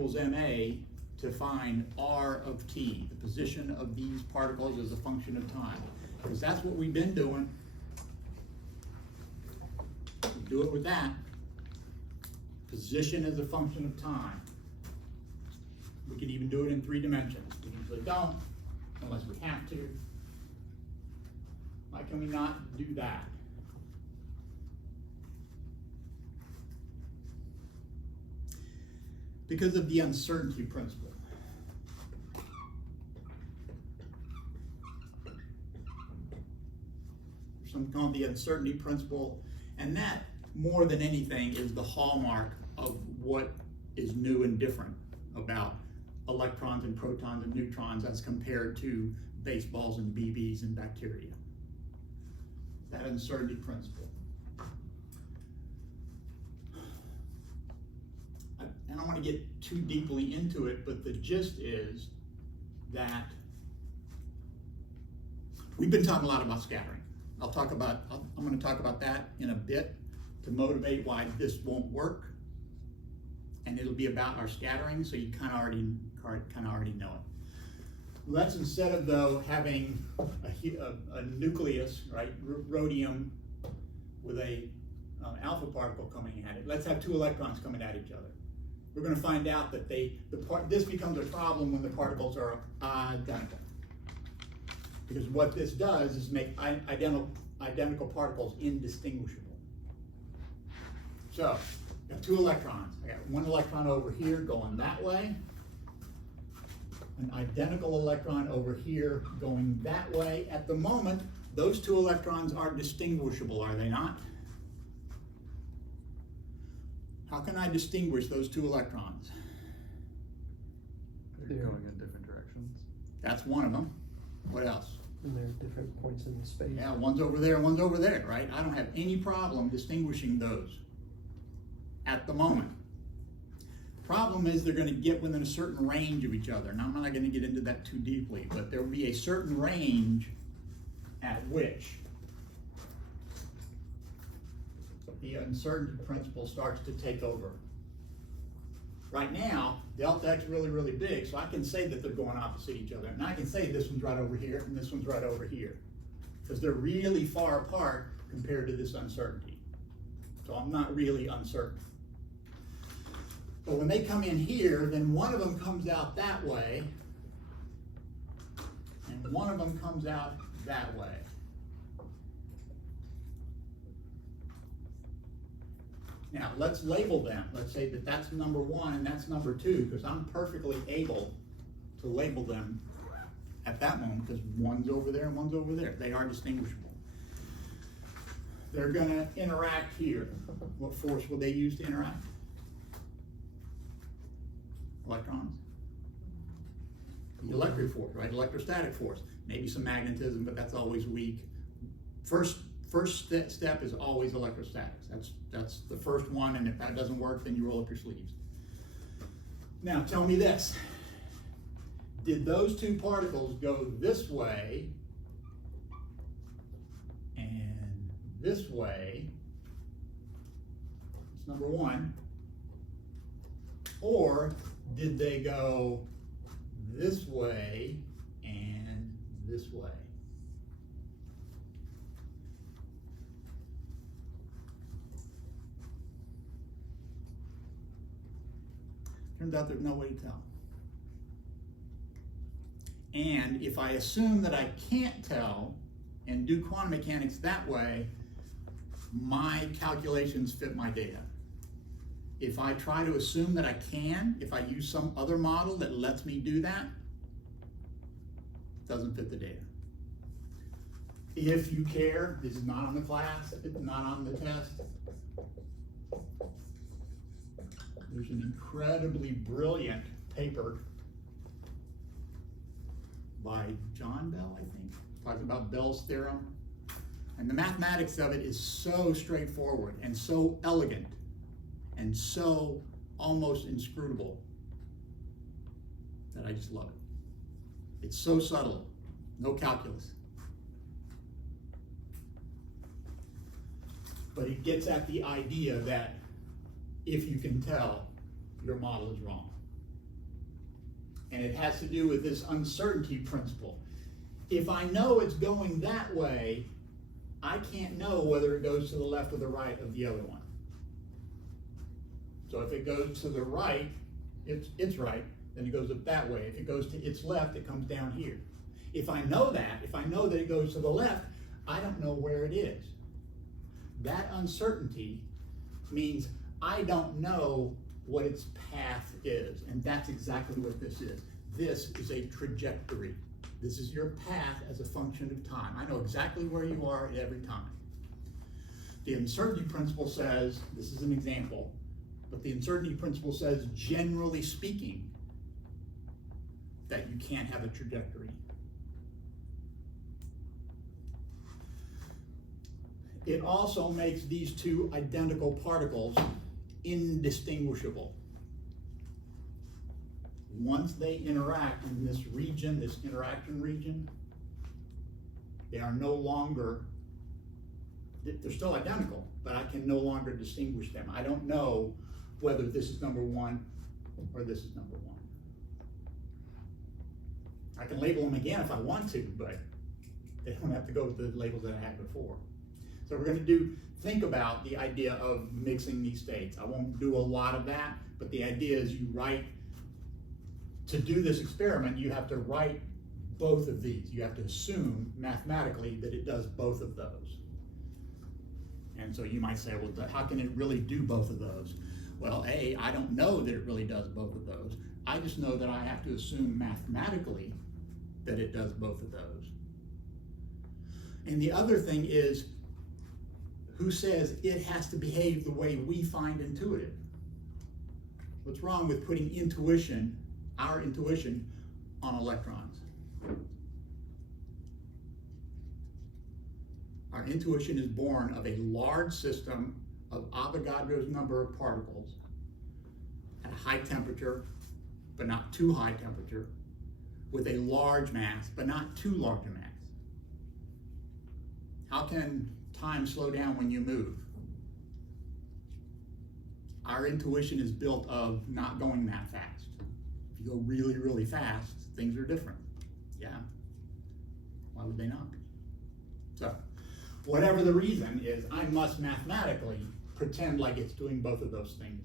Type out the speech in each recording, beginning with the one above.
equals ma to find r of t, the position of these particles as a function of time. Because that's what we've been doing. We do it with that. Position as a function of time. We can even do it in 3 dimensions. We usually don't, unless we have to. Why can we not do that? Because of the uncertainty principle. Something called the uncertainty principle, and that, more than anything, is the hallmark of what is new and different about electrons and protons and neutrons as compared to baseballs and BBs and bacteria. That uncertainty principle. I don't want to get too deeply into it, but the gist is that we've been talking a lot about scattering. I'm going to talk about that in a bit to motivate why this won't work, and it'll be about our scattering, so you kind of already know it. Well, that's instead of though having a nucleus, right, rhodium with a alpha particle coming at it. Let's have 2 electrons coming at each other. We're going to find out that this becomes a problem when the particles are identical. Because what this does is make identical particles indistinguishable. So, I have 2 electrons. I got 1 electron over here going that way, an identical electron over here going that way. At the moment, those 2 electrons are distinguishable, are they not? How can I distinguish those 2 electrons? They're going in different directions. That's one of them. What else? And there are different points in the space. Yeah, one's over there and one's over there, right? I don't have any problem distinguishing those at the moment. Problem is they're going to get within a certain range of each other. Now, I'm not going to get into that too deeply, but there will be a certain range at which the uncertainty principle starts to take over. Right now, delta X is really, really big, so I can say that they're going opposite each other. And I can say this one's right over here and this one's right over here, because they're really far apart compared to this uncertainty. So I'm not really uncertain. But when they come in here, then one of them comes out that way, and one of them comes out that way. Now, let's label them. Let's say that that's number 1 and that's number 2, because I'm perfectly able to label them at that moment, because one's over there and one's over there. They are distinguishable. They're going to interact here. What force will they use to interact? Electrons. The electric force, right? Electrostatic force. Maybe some magnetism, but that's always weak. First step is always electrostatics. That's the first one, and if that doesn't work, then you roll up your sleeves. Now, tell me this. Did those 2 particles go this way and this way? That's number 1. Or did they go this way and this way? Turns out there's no way to tell. And if I assume that I can't tell and do quantum mechanics that way, my calculations fit my data. If I try to assume that I can, if I use some other model that lets me do that, it doesn't fit the data. If you care, this is not on the class, it's not on the test. There's an incredibly brilliant paper by John Bell, I think, talking about Bell's theorem. And the mathematics of it is so straightforward and so elegant and so almost inscrutable that I just love it. It's so subtle, no calculus. But it gets at the idea that if you can tell, your model is wrong. And it has to do with this uncertainty principle. If I know it's going that way, I can't know whether it goes to the left or the right of the other one. So if it goes to the right, it's right, then it goes up that way. If it goes to its left, it comes down here. If I know that it goes to the left, I don't know where it is. That uncertainty means I don't know what its path is, and that's exactly what this is. This is a trajectory. This is your path as a function of time. I know exactly where you are at every time. The uncertainty principle says, this is an example, but the uncertainty principle says, generally speaking, that you can't have a trajectory. It also makes these two identical particles indistinguishable. Once they interact in this region, this interaction region, they are no longer, they're still identical, but I can no longer distinguish them. I don't know whether this is number one or this is number one. I can label them again if I want to, but they don't have to go with the labels that I had before. So we're going to think about the idea of mixing these states. I won't do a lot of that, but the idea is you write, to do this experiment, you have to write both of these. You have to assume mathematically that it does both of those. And so you might say, well, how can it really do both of those? Well, A, I don't know that it really does both of those. I just know that I have to assume mathematically that it does both of those. And the other thing is, who says it has to behave the way we find intuitive? What's wrong with putting intuition, our intuition, on electrons? Our intuition is born of a large system of Avogadro's number of particles at a high temperature, but not too high temperature, with a large mass, but not too large a mass. How can time slow down when you move? Our intuition is built of not going that fast. If you go really, really fast, things are different. Yeah. Why would they not be? So, whatever the reason is, I must mathematically pretend like it's doing both of those things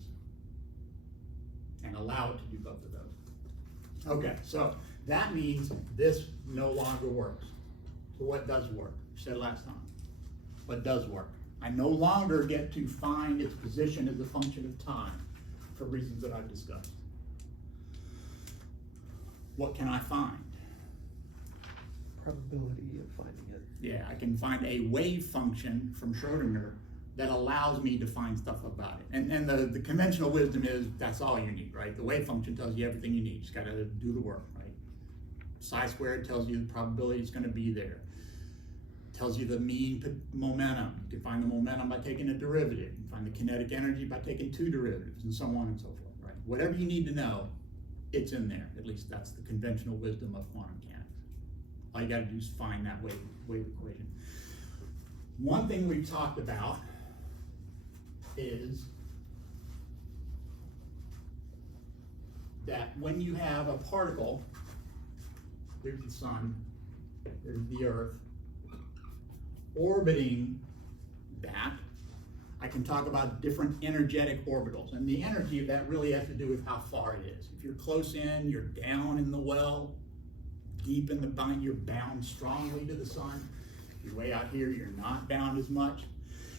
and allow it to do both of those. Okay, so that means this no longer works. So what does work? You said last time. What does work? I no longer get to find its position as a function of time for reasons that I've discussed. What can I find? Probability of finding it. Yeah, I can find a wave function from Schrodinger that allows me to find stuff about it. And the conventional wisdom is that's all you need, right? The wave function tells you everything you need. You just gotta do the work, right? Psi squared tells you the probability is gonna be there. Tells you the mean momentum. You can find the momentum by taking a derivative. You can find the kinetic energy by taking two derivatives, and so on and so forth, right? Whatever you need to know, it's in there. At least that's the conventional wisdom of quantum mechanics. All you gotta do is find that wave equation. One thing we've talked about is that when you have a particle, there's the sun, there's the earth, orbiting that, I can talk about different energetic orbitals. And the energy of that really has to do with how far it is. If you're close in, you're down in the well, deep in the bind, you're bound strongly to the sun. If you're way out here, you're not bound as much.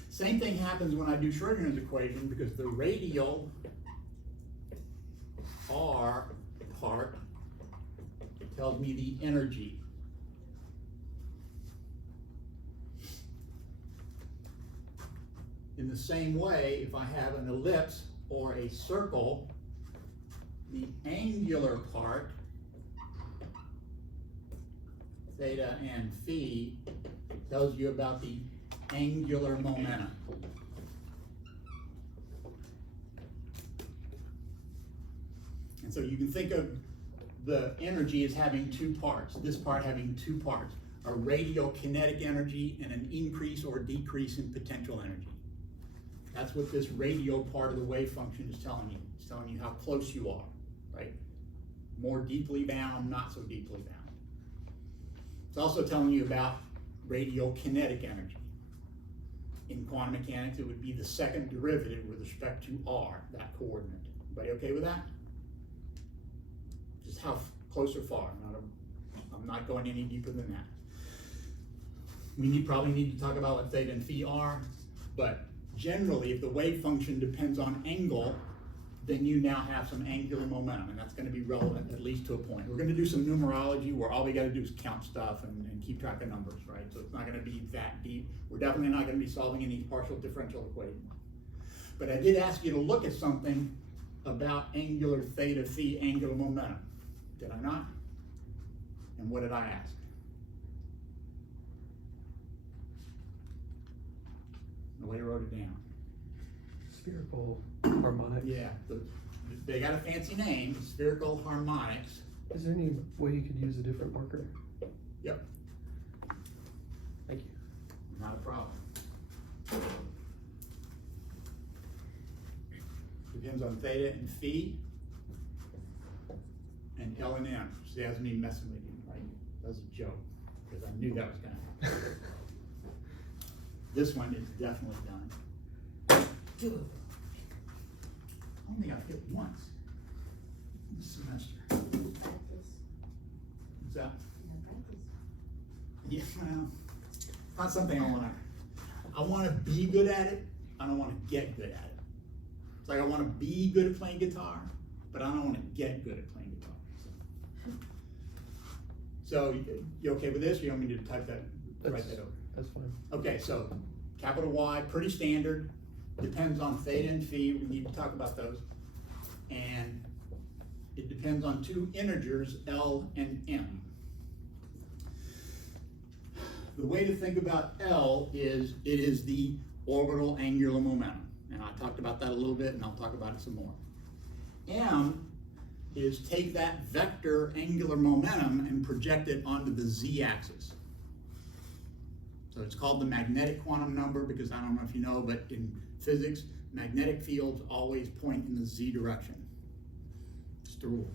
Same thing happens when I do Schrodinger's equation, because the radial R part tells me the energy. In the same way, if I have an ellipse or a circle, the angular part, theta and phi, tells you about the angular momentum. And so you can think of the energy as having two parts, this part having two parts, a radial kinetic energy and an increase or decrease in potential energy. That's what this radial part of the wave function is telling you. It's telling you how close you are, right? more deeply bound, not so deeply bound. It's also telling you about radiokinetic energy. In quantum mechanics, it would be the second derivative with respect to r, that coordinate. Everybody okay with that? Just how close or far? I'm not going any deeper than that. We probably need to talk about what theta and phi are, but generally, if the wave function depends on angle, then you now have some angular momentum, and that's going to be relevant at least to a point. We're going to do some numerology where all we got to do is count stuff and keep track of numbers, right? So it's not going to be that deep. We're definitely not going to be solving any partial differential equations. But I did ask you to look at something about angular theta phi angular momentum. Did I not? And what did I ask? Nobody wrote it down. Spherical harmonics. Yeah, they got a fancy name, spherical harmonics. Is there any way you could use a different marker? Yep. Thank you. Not a problem. Depends on theta and phi and L and M. She hasn't been messing with you, right? That was a joke, because I knew that was going to happen. This one is definitely done. I don't think I've hit once this semester. Practice. What's that? Practice. Yeah, well, not something I want to be good at it. I don't want to get good at it. It's like I want to be good at playing guitar, but I don't want to get good at playing guitar. So you okay with this? Or you want me to type that, write that over? That's fine. Okay, so capital Y, pretty standard. Depends on theta and phi. We need to talk about those. And it depends on two integers, L and M. The way to think about L is it is the orbital angular momentum. And I talked about that a little bit, and I'll talk about it some more. M is take that vector angular momentum and project it onto the z-axis. So it's called the magnetic quantum number because I don't know if you know, but in physics, magnetic fields always point in the z direction. Just a rule.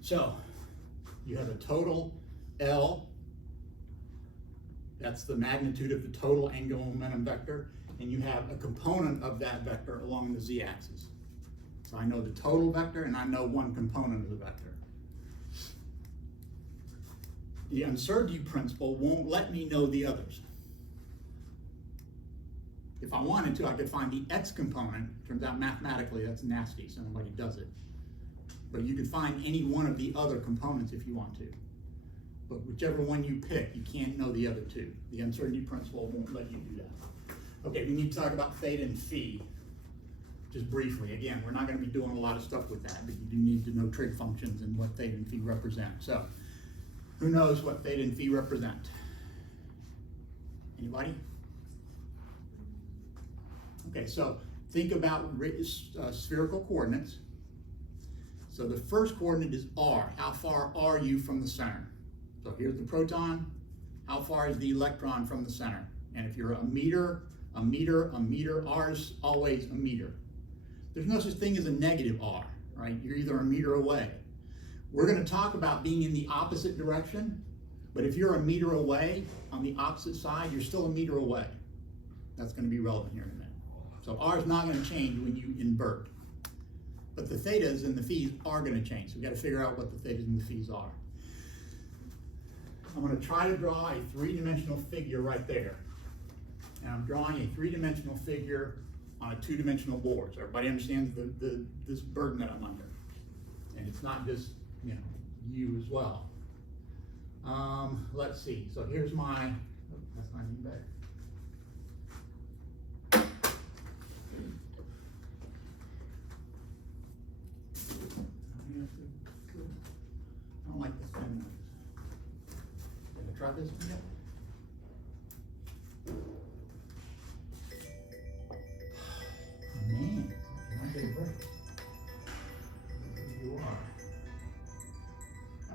So you have a total L. That's the magnitude of the total angular momentum vector, and you have a component of that vector along the z-axis. So I know the total vector, and I know one component of the vector. The uncertainty principle won't let me know the others. If I wanted to, I could find the x component. Turns out mathematically that's nasty, so nobody does it. But you could find any one of the other components if you want to. But whichever one you pick, you can't know the other two. The uncertainty principle won't let you do that. Okay, we need to talk about theta and phi, just briefly. Again, we're not going to be doing a lot of stuff with that, but you do need to know trig functions and what theta and phi represent. So, who knows what theta and phi represent? Anybody? Okay, so think about spherical coordinates. So the first coordinate is r. How far are you from the center? So here's the proton. How far is the electron from the center? And if you're a meter, r is always a meter. There's no such thing as a negative r, right? You're either a meter away. We're going to talk about being in the opposite direction, but if you're a meter away on the opposite side, you're still a meter away. That's going to be relevant here in a minute. So r is not going to change when you invert. But the thetas and the phis are going to change. So we've got to figure out what the thetas and the phis are. I'm going to try to draw a three-dimensional figure right there. And I'm drawing a three-dimensional figure on a two-dimensional board. So everybody understands this burden that I'm under. And it's not just, you as well. Let's see. So here's my, that's not even better. I don't like this pen. Can I try this one yet? Man, I might get a break. You are.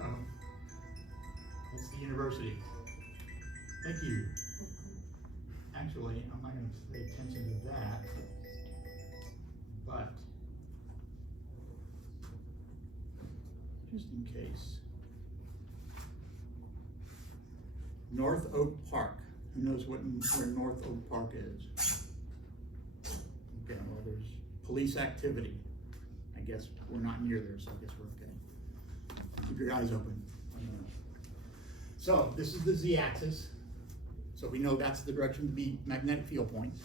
Oh, that's the university. Thank you. Actually, I'm not going to pay attention to that, but just in case. North Oak Park. Who knows where North Oak Park is? Okay, well, there's police activity. I guess we're not near there, so I guess we're okay. Keep your eyes open. So this is the z-axis. So we know that's the direction to be magnetic field points,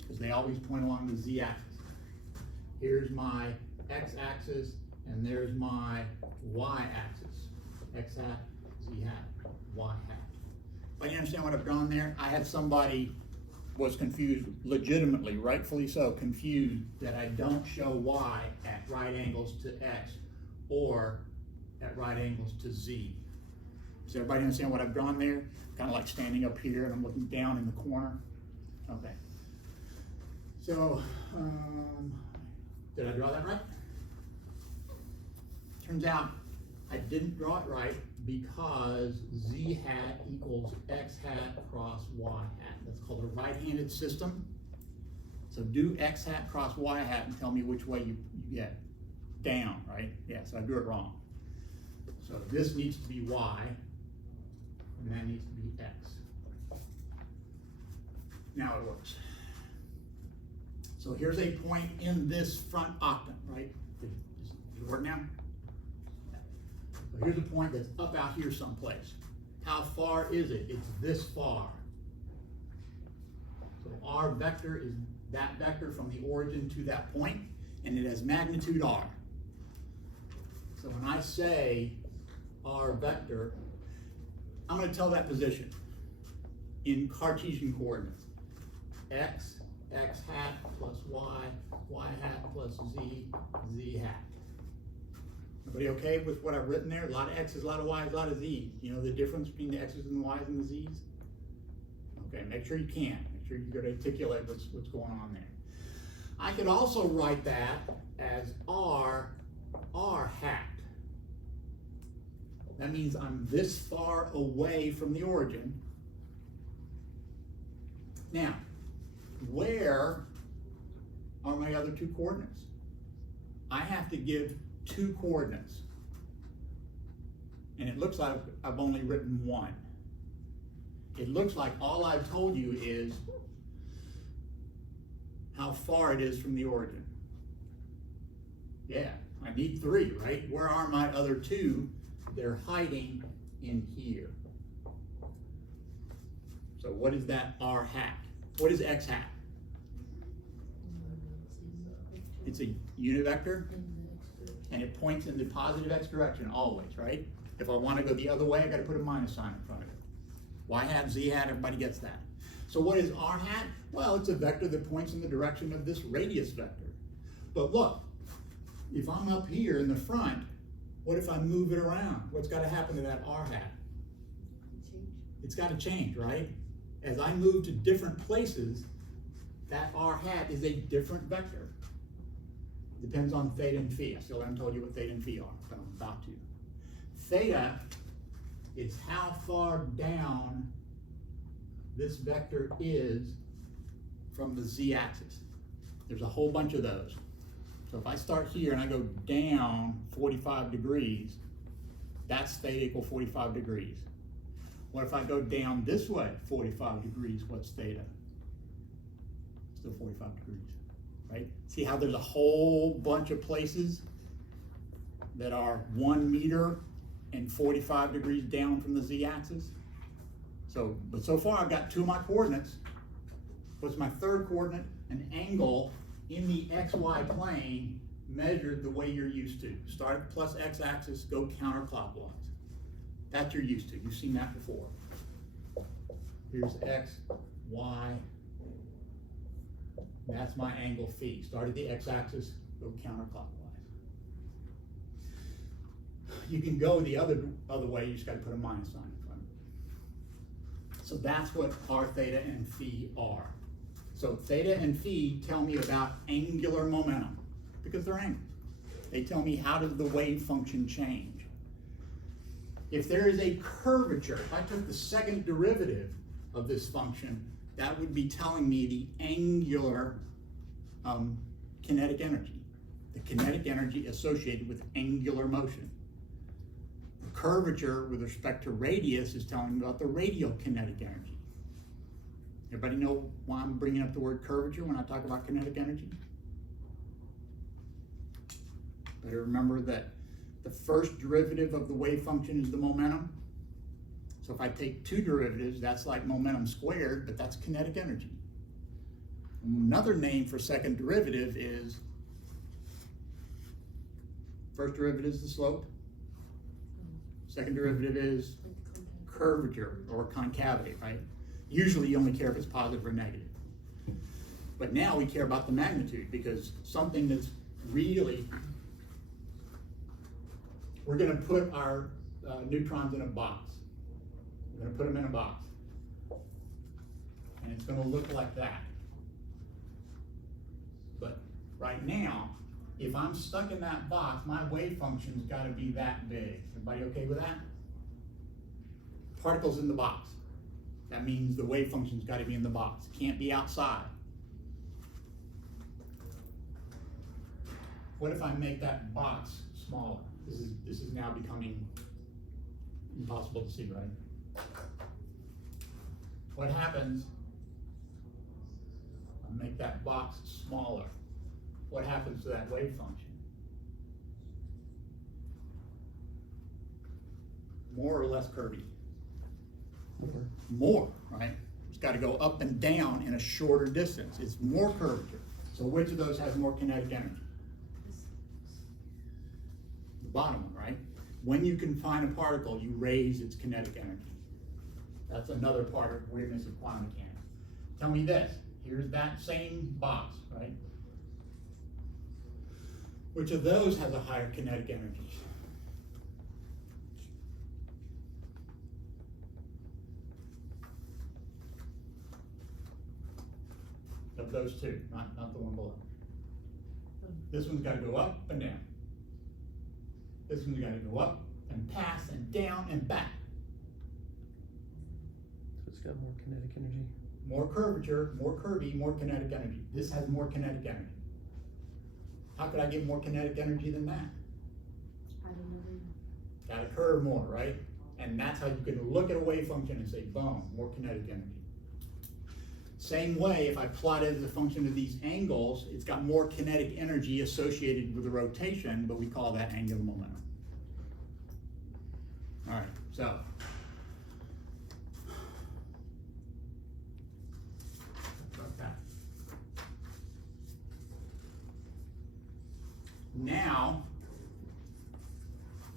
because they always point along the z-axis. Here's my x-axis, and there's my y-axis. X hat, z hat, y hat. But you understand what I've drawn there? I had somebody was confused, legitimately, rightfully so, confused that I don't show y at right angles to x or at right angles to z. Does everybody understand what I've drawn there? Kind of like standing up here and I'm looking down in the corner. Okay. So, did I draw that right? Turns out I didn't draw it right because z hat equals x hat cross y hat. That's called a right-handed system. So do x hat cross y hat and tell me which way you get. Down, right? Yeah, so I drew it wrong. So this needs to be y, and that needs to be x. Now it works. So here's a point in this front octant, right? Does it work now? So here's a point that's up out here someplace. How far is it? It's this far. So our vector is that vector from the origin to that point, and it has magnitude r. So when I say our vector, I'm going to tell that position in Cartesian coordinates. X hat plus y, y hat plus z, z hat. Everybody okay with what I've written there? A lot of x's, a lot of y's, a lot of z's. You know the difference between the x's and the y's and the z's? Okay, make sure you can. Make sure you can articulate what's going on there. I could also write that as r hat. That means I'm this far away from the origin. Now, where are my other two coordinates? I have to give two coordinates. And it looks like I've only written one. It looks like all I've told you is how far it is from the origin. Yeah, I need three, right? Where are my other two? They're hiding in here. So what is that r hat? What is x hat? It's a unit vector, and it points in the positive x direction always, right? If I want to go the other way, I got to put a minus sign in front of it. Y hat, z hat, everybody gets that. So what is r hat? Well, it's a vector that points in the direction of this radius vector. But look, if I'm up here in the front, what if I move it around? What's got to happen to that r hat? It's got to change, right? As I move to different places, that r hat is a different vector. It depends on theta and phi. I still haven't told you what theta and phi are, but I'm about to. Theta is how far down this vector is from the z-axis. There's a whole bunch of those. So if I start here and I go down 45 degrees, that's theta equal 45 degrees. What if I go down this way 45 degrees, what's theta? Still 45 degrees, right? See how there's a whole bunch of places that are 1 meter and 45 degrees down from the z-axis? But so far I've got two of my coordinates. What's my third coordinate? An angle in the xy plane measured the way you're used to. Start at the plus x-axis, go counterclockwise. That you're used to. You've seen that before. Here's x, y. That's my angle phi. Start at the x-axis, go counterclockwise. You can go the other way, you just got to put a minus sign in front of it. So that's what r theta and phi are. So theta and phi tell me about angular momentum because they're angles. They tell me how does the wave function change. If there is a curvature, if I took the second derivative of this function, that would be telling me the angular kinetic energy, the kinetic energy associated with angular motion. The curvature with respect to radius is telling me about the radial kinetic energy. Everybody know why I'm bringing up the word curvature when I talk about kinetic energy? Better remember that the first derivative of the wave function is the momentum. So if I take two derivatives, that's like momentum squared, but that's kinetic energy. Another name for second derivative is, first derivative is the slope. Second derivative is curvature or concavity, right? Usually you only care if it's positive or negative. But now we care about the magnitude, because something that's really, we're gonna put our neutrons in a box. We're gonna put them in a box. And it's gonna look like that. But right now, if I'm stuck in that box, my wave function's gotta be that big. Everybody okay with that? Particles in the box. That means the wave function's gotta be in the box. It can't be outside. What if I make that box smaller? This is now becoming impossible to see, right? What happens? I make that box smaller. What happens to that wave function? More or less curvy? More, right? It's got to go up and down in a shorter distance. It's more curvature. So which of those has more kinetic energy? The bottom one, right? When you confine a particle, you raise its kinetic energy. That's another part of weirdness of quantum mechanics. Tell me this. Here's that same box, right? Which of those has a higher kinetic energy? Of those two, not the one below. This one's got to go up and down. This one's got to go up and pass and down and back. So it's got more kinetic energy. More curvature, more curvy, more kinetic energy. This has more kinetic energy. How could I get more kinetic energy than that? I don't know. Got to curve more, right? And that's how you can look at a wave function and say, boom, more kinetic energy. Same way, if I plot it as a function of these angles, it's got more kinetic energy associated with the rotation, but we call that angular momentum. All right, so. About that. Now,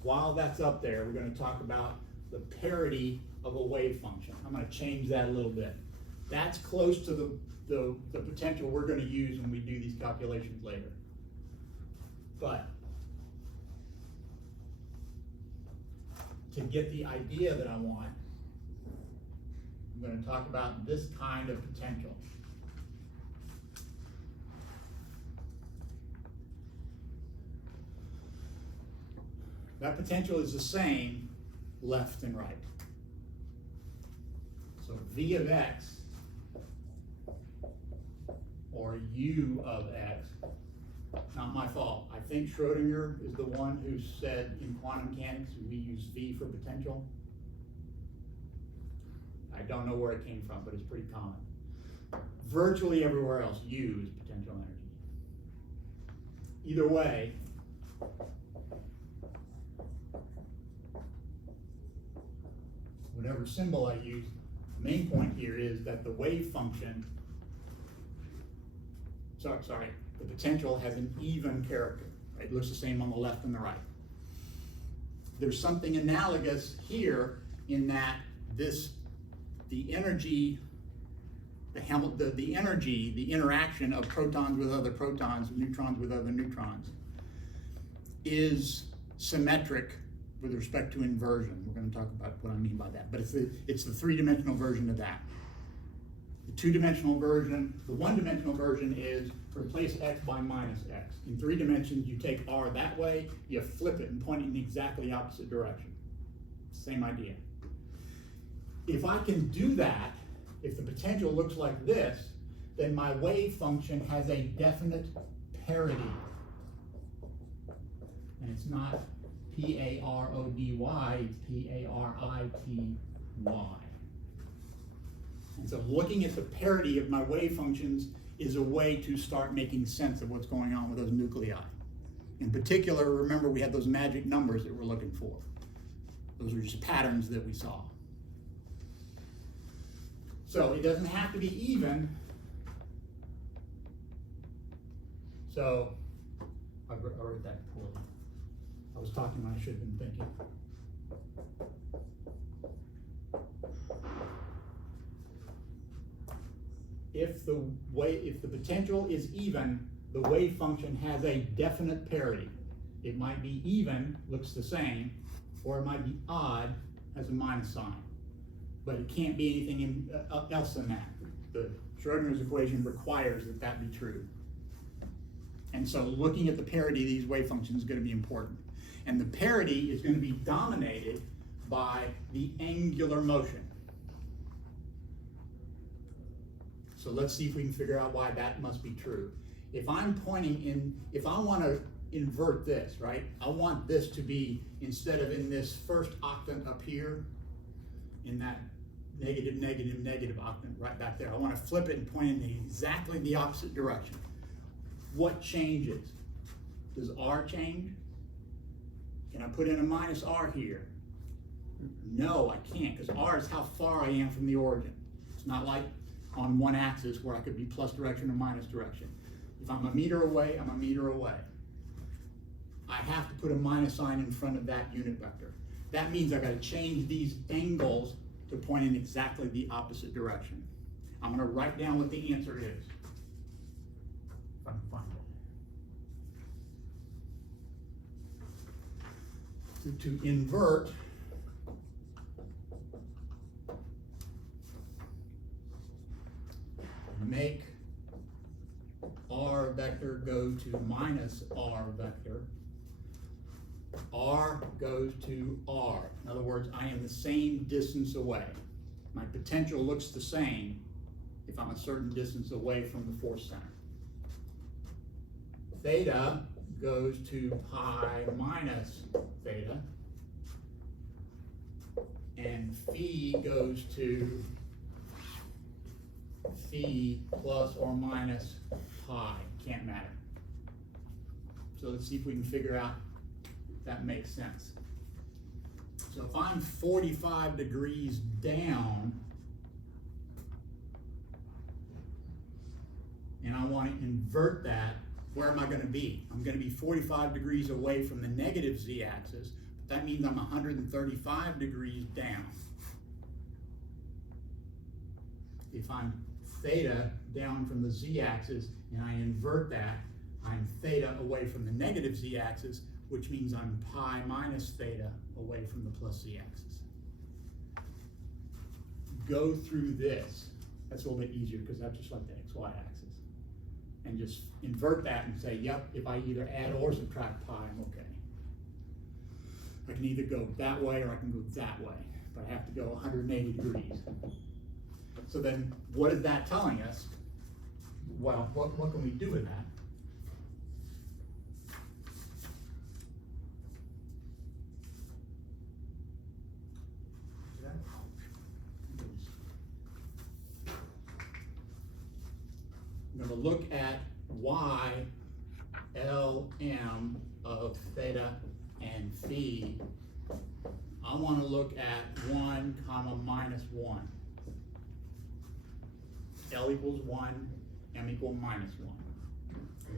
while that's up there, we're going to talk about the parity of a wave function. I'm going to change that a little bit. That's close to the potential we're going to use when we do these calculations later. But to get the idea that I want, I'm going to talk about this kind of potential. That potential is the same left and right. So V of x or U of x, not my fault. I think Schrodinger is the one who said in quantum mechanics we use V for potential. I don't know where it came from, but it's pretty common. Virtually everywhere else, U is potential energy. Either way, whatever symbol I use, the main point here is that the wave function, the potential has an even character. Right? It looks the same on the left and the right. There's something analogous here in that the energy, the interaction of protons with other protons, neutrons with other neutrons, is symmetric with respect to inversion. We're going to talk about what I mean by that, but it's the three-dimensional version of that. The two-dimensional version, the one-dimensional version is replace x by minus x. In 3 dimensions, you take r that way, you flip it and point it in exactly the opposite direction. Same idea. If I can do that, if the potential looks like this, then my wave function has a definite parity. And it's not P-A-R-O-D-Y, it's P-A-R-I-T-Y. And so looking at the parity of my wave functions is a way to start making sense of what's going on with those nuclei. In particular, remember we had those magic numbers that we're looking for. Those are just patterns that we saw. So it doesn't have to be even. So I wrote that poorly. I was talking when I should have been thinking. If the potential is even, the wave function has a definite parity. It might be even, looks the same, or it might be odd, has a minus sign. But it can't be anything else than that. The Schrodinger's equation requires that that be true. And so looking at the parity of these wave functions is going to be important. And the parity is going to be dominated by the angular motion. So let's see if we can figure out why that must be true. If I'm pointing in, if I want to invert this, right? I want this to be, instead of in this first octant up here, in that negative, negative, negative octant right back there, I want to flip it and point in exactly the opposite direction. What changes? Does R change? Can I put in a minus R here? No, I can't, because R is how far I am from the origin. It's not like on one axis where I could be plus direction or minus direction. If I'm a meter away, I'm a meter away. I have to put a minus sign in front of that unit vector. That means I've got to change these angles to point in exactly the opposite direction. I'm going to write down what the answer is. If I can find it. To invert, make R vector go to minus R vector. R goes to R. In other words, I am the same distance away. My potential looks the same if I'm a certain distance away from the force center. Theta goes to pi minus theta. And phi goes to phi plus or minus pi. Can't matter. So let's see if we can figure out if that makes sense. So if I'm 45 degrees down and I want to invert that, where am I going to be? I'm going to be 45 degrees away from the negative z-axis, but that means I'm 135 degrees down. If I'm theta down from the z-axis and I invert that, I'm theta away from the negative z-axis, which means I'm pi minus theta away from the plus z-axis. Go through this. That's a little bit easier because that's just like the xy axis. And just invert that and say, yep, if I either add or subtract pi, I'm okay. I can either go that way or I can go that way, but I have to go 180 degrees. So then what is that telling us? Well, what can we do with that? I'm going to look at y Lm of theta and phi. I want to look at 1 comma minus 1. L equals 1, m equals minus 1.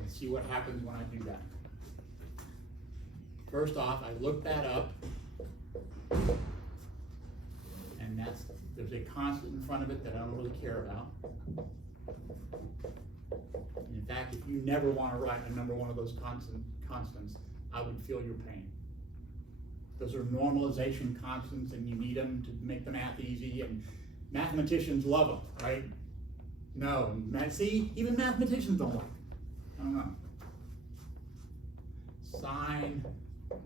Let's see what happens when I do that. First off, I look that up, and there's a constant in front of it that I don't really care about. And in fact, if you never want to write a number one of those constants, I would feel your pain. Those are normalization constants, and you need them to make the math easy, and mathematicians love them, right? No, see, even mathematicians don't like it. I don't know. Sine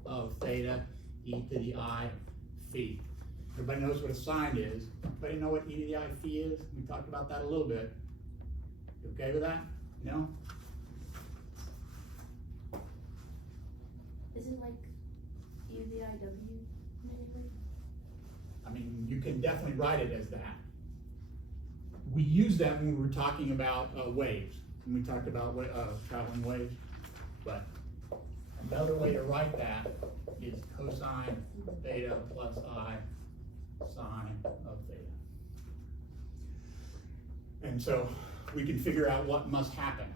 of theta e to the I phi. Everybody knows what a sine is. Everybody know what e to the I phi is? We talked about that a little bit. You okay with that? No? Is it like UVIW, maybe? I mean, you can definitely write it as that. We use that when we were talking about waves, when we talked about traveling waves. But another way to write that is cosine theta plus I sine of theta. And so we can figure out what must happen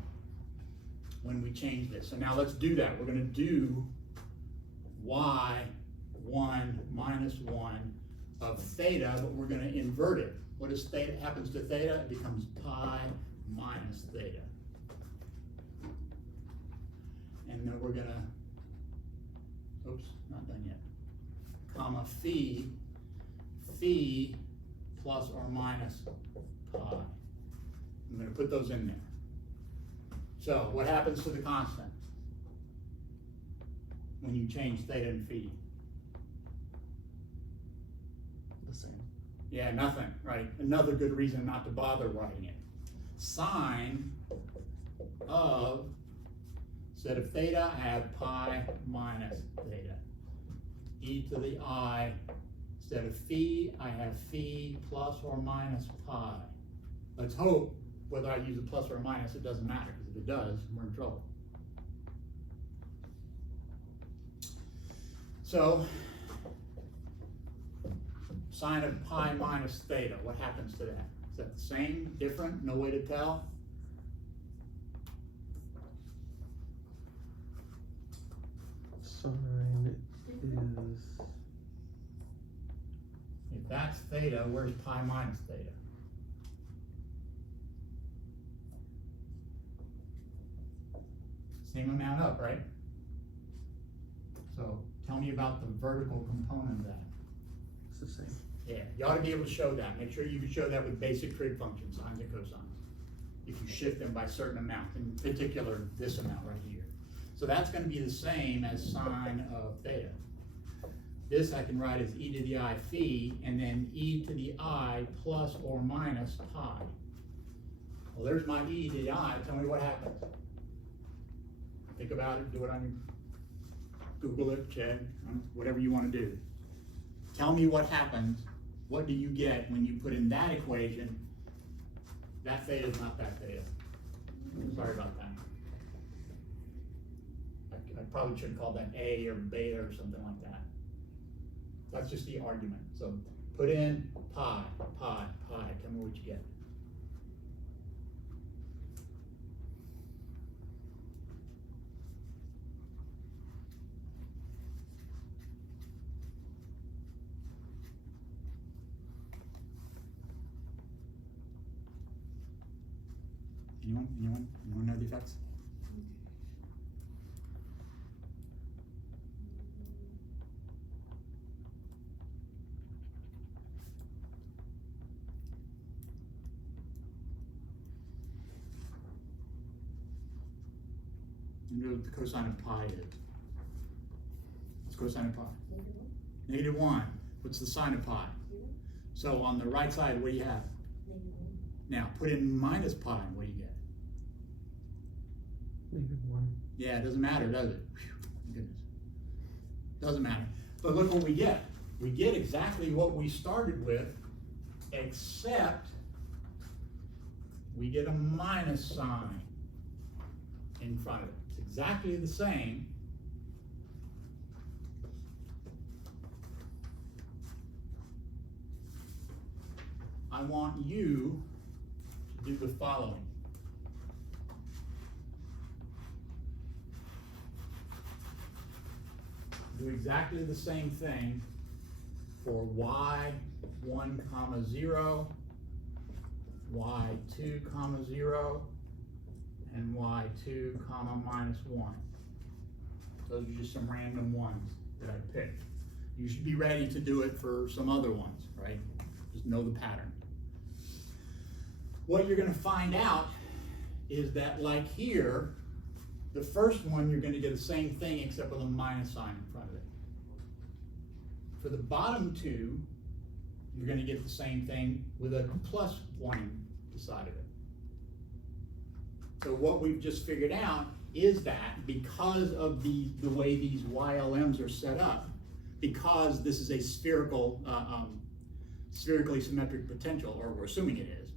when we change this. So now let's do that. We're going to do y1 minus 1 of theta, but we're going to invert it. What does theta happens to theta? It becomes pi minus theta. And then we're going to, oops, not done yet, comma phi plus or minus pi. I'm going to put those in there. So what happens to the constant when you change theta and phi? The same. Yeah, nothing, right? Another good reason not to bother writing it. Sine of, instead of theta, I have pi minus theta. E to the I, instead of phi, I have phi plus or minus pi. Let's hope whether I use a plus or a minus, it doesn't matter, because if it does, we're in trouble. So, sine of pi minus theta, what happens to that? Is that the same, different, no way to tell? Sine is, If that's theta, where's pi minus theta? Same amount up, right? So tell me about the vertical component of that. it's the same. Yeah, you ought to be able to show that. Make sure you can show that with basic trig functions, sines and cosines. If you shift them by a certain amount, in particular, this amount right here. So that's going to be the same as sine of theta. This I can write as e to the I phi, and then e to the I plus or minus pi. Well, there's my e to the I. Tell me what happens. Think about it, do it on your, Google it, check, whatever you want to do. Tell me what happens. What do you get when you put in that equation? That theta is not that theta. Sorry about that. I probably should have called that A or beta or something like that. That's just the argument. So put in pi. Tell me what you get. Anyone know the effects? You know what the cosine of pi is? What's cosine of pi? -1. What's the sine of pi? So on the right side, what do you have? Now put in minus pi, what do you get? -1. Yeah, it doesn't matter, does it? Whew, goodness. Doesn't matter. But look what we get. We get exactly what we started with, except we get a minus sign in front of it. It's exactly the same. I want you to do the following. Do exactly the same thing for y1, 0, y2, 0, and y2, -1. Those are just some random ones that I picked. You should be ready to do it for some other ones, right? Just know the pattern. What you're going to find out is that, like here, the first one you're going to get the same thing except with a minus sign in front of it. For the bottom two, you're going to get the same thing with a +1 beside of it. So what we've just figured out is that because of the way these YLMs are set up, because this is a spherically symmetric potential, or we're assuming it is,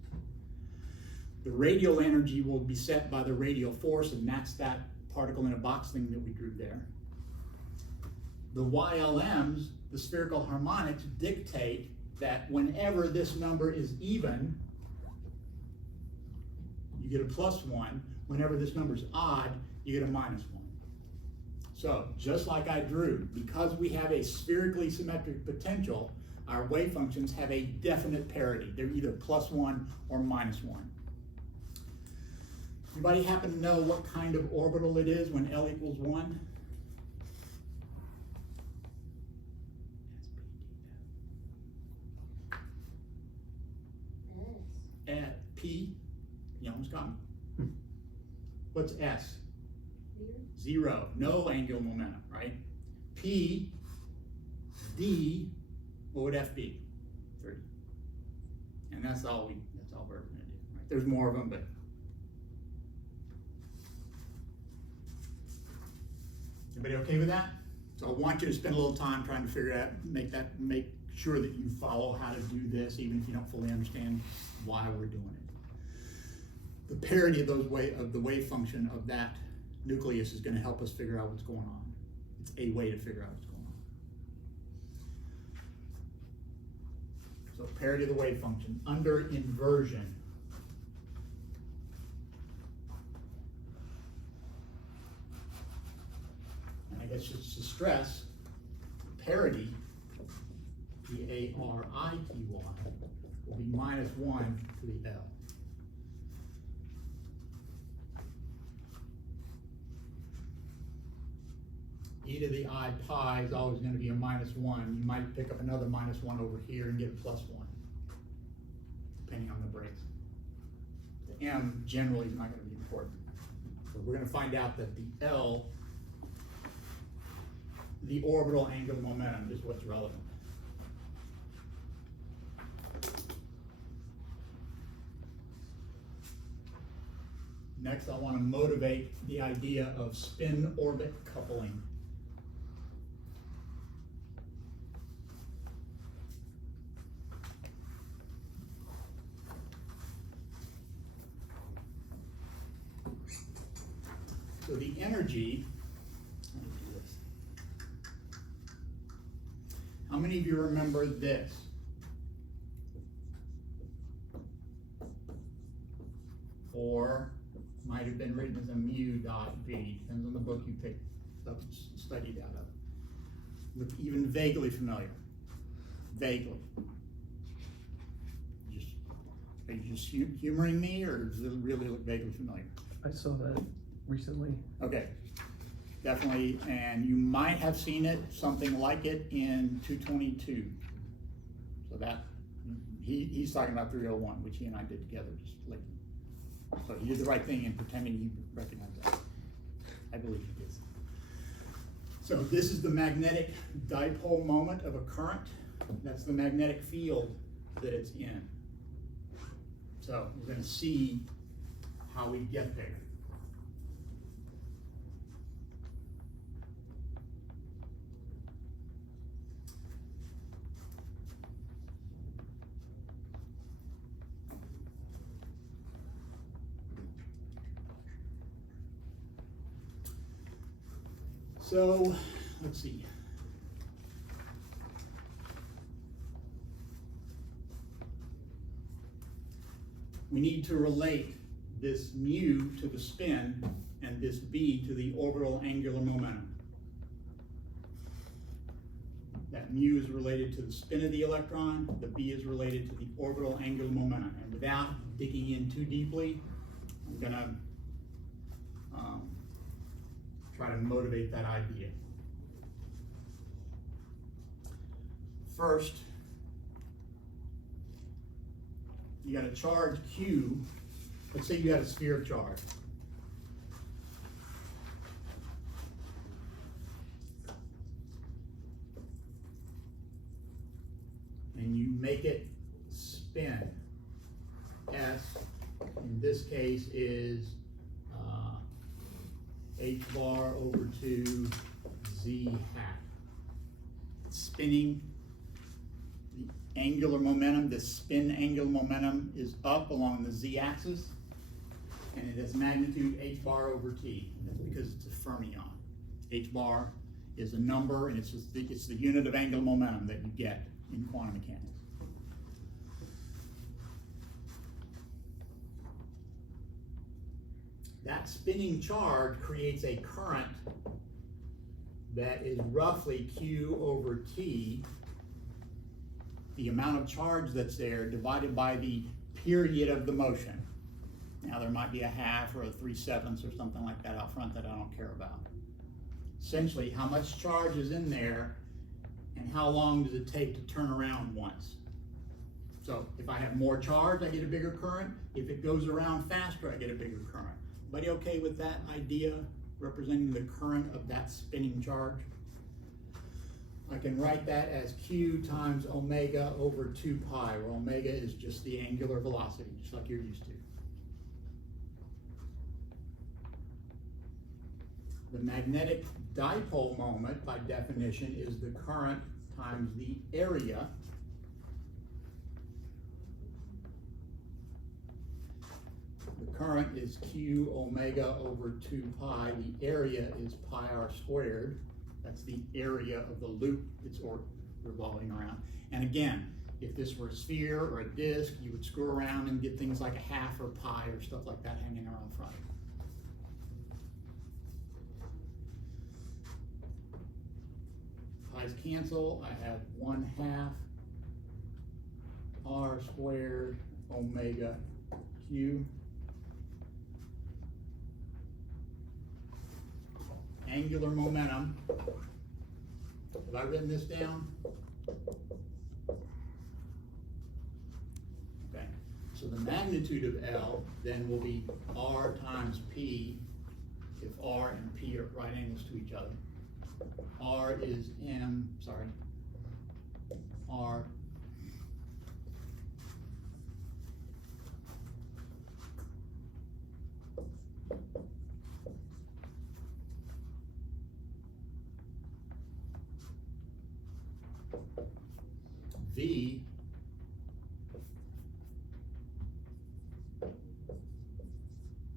the radial energy will be set by the radial force, and that's that particle in a box thing that we drew there. The YLMs, the spherical harmonics, dictate that whenever this number is even, you get a +1. Whenever this number is odd, you get a -1. So, just like I drew, because we have a spherically symmetric potential, our wave functions have a definite parity. They're either +1 or -1. Anybody happen to know what kind of orbital it is when L equals 1? At P, you almost got me. What's S? 0, no angular momentum, right? P, D, what would F be? 30. And that's all we're gonna do, right? There's more of them, but. Everybody okay with that? So I want you to spend a little time trying to figure out, make sure that you follow how to do this, even if you don't fully understand why we're doing it. The parity of the wave function of that nucleus is going to help us figure out what's going on. It's a way to figure out what's going on. So parity of the wave function under inversion. And I guess just to stress, parity, P-A-R-I-T-Y, will be -1 to the L. E to the I pi is always going to be a -1. You might pick up another -1 over here and get a +1, depending on the breaks. The M generally is not going to be important. So we're going to find out that the L, the orbital angular momentum, is what's relevant. Next, I want to motivate the idea of spin-orbit coupling. So the energy, let me do this. How many of you remember this? Or might have been written as a mu dot v, depends on the book you picked up and studied out of. Look even vaguely familiar. Vaguely. Are you just humoring me, or does it really look vaguely familiar? I saw that recently. Okay. Definitely, and you might have seen it, something like it, in 222. So that, he's talking about 301, which he and I did together just lately. So he did the right thing in pretending he recognized that. I believe he did. So this is the magnetic dipole moment of a current. That's the magnetic field that it's in. So we're going to see how we get there. So, let's see. We need to relate this mu to the spin and this b to the orbital angular momentum. That mu is related to the spin of the electron, the b is related to the orbital angular momentum. And without digging in too deeply, I'm going to try to motivate that idea. First, you got a charge Q. Let's say you had a sphere of charge. And you make it spin. S, in this case, is h bar over 2 z hat. It's spinning, the angular momentum, the spin angular momentum is up along the z-axis, and it has magnitude h bar over t. That's because it's a fermion. H bar is a number, and it's the unit of angular momentum that you get in quantum mechanics. That spinning charge creates a current that is roughly Q over T, the amount of charge that's there divided by the period of the motion. Now there might be a half or a 3/7 or something like that out front that I don't care about. Essentially, how much charge is in there and how long does it take to turn around once? So if I have more charge, I get a bigger current. If it goes around faster, I get a bigger current. Everybody okay with that idea, representing the current of that spinning charge? I can write that as Q times omega over 2 pi, where omega is just the angular velocity, just like you're used to. The magnetic dipole moment, by definition, is the current times the area. The current is Q omega over 2 pi. The area is pi r squared. That's the area of the loop it's revolving around. And again, if this were a sphere or a disk, you would screw around and get things like a half or pi or stuff like that hanging around front. Pi's cancel. I have 1/2 r squared omega q. Angular momentum. Have I written this down? Okay. So the magnitude of L then will be R times P if R and P are at right angles to each other. R is R V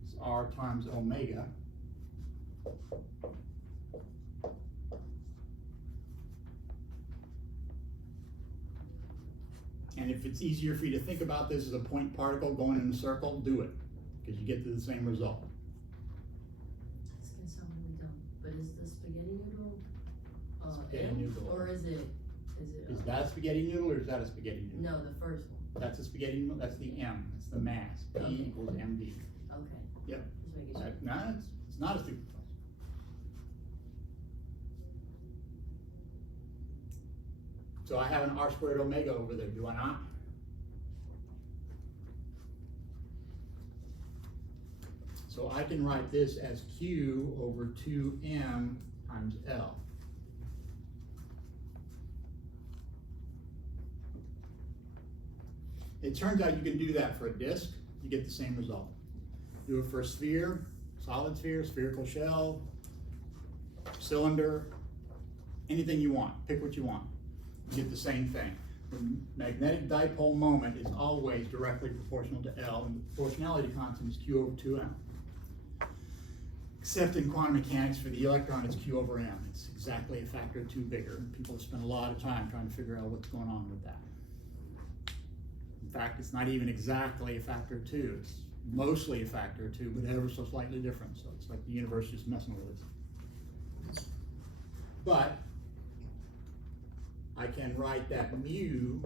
is R times omega. And if it's easier for you to think about this as a point particle going in a circle, do it, because you get to the same result. It's gonna sound really dumb, but is the spaghetti noodle, Spaghetti M, noodle. or is it? Is that a spaghetti noodle or is that a spaghetti noodle? No, the first one. That's a spaghetti noodle, that's the M, that's the mass. P Okay. equals mv. Okay. Yep. Just making sure. No, it's not a stupid question. So I have an r squared omega over there, do I not? So I can write this as Q over 2m times L. It turns out you can do that for a disk, you get the same result. Do it for a sphere, solid sphere, spherical shell, cylinder, anything you want, pick what you want. You get the same thing. The magnetic dipole moment is always directly proportional to L, and the proportionality constant is Q over 2m. Except in quantum mechanics, for the electron, it's Q over m. It's exactly a factor of 2 bigger. People have spent a lot of time trying to figure out what's going on with that. In fact, it's not even exactly a factor of 2. It's mostly a factor of 2, but ever so slightly different. So it's like the universe just messing with us. But I can write that mu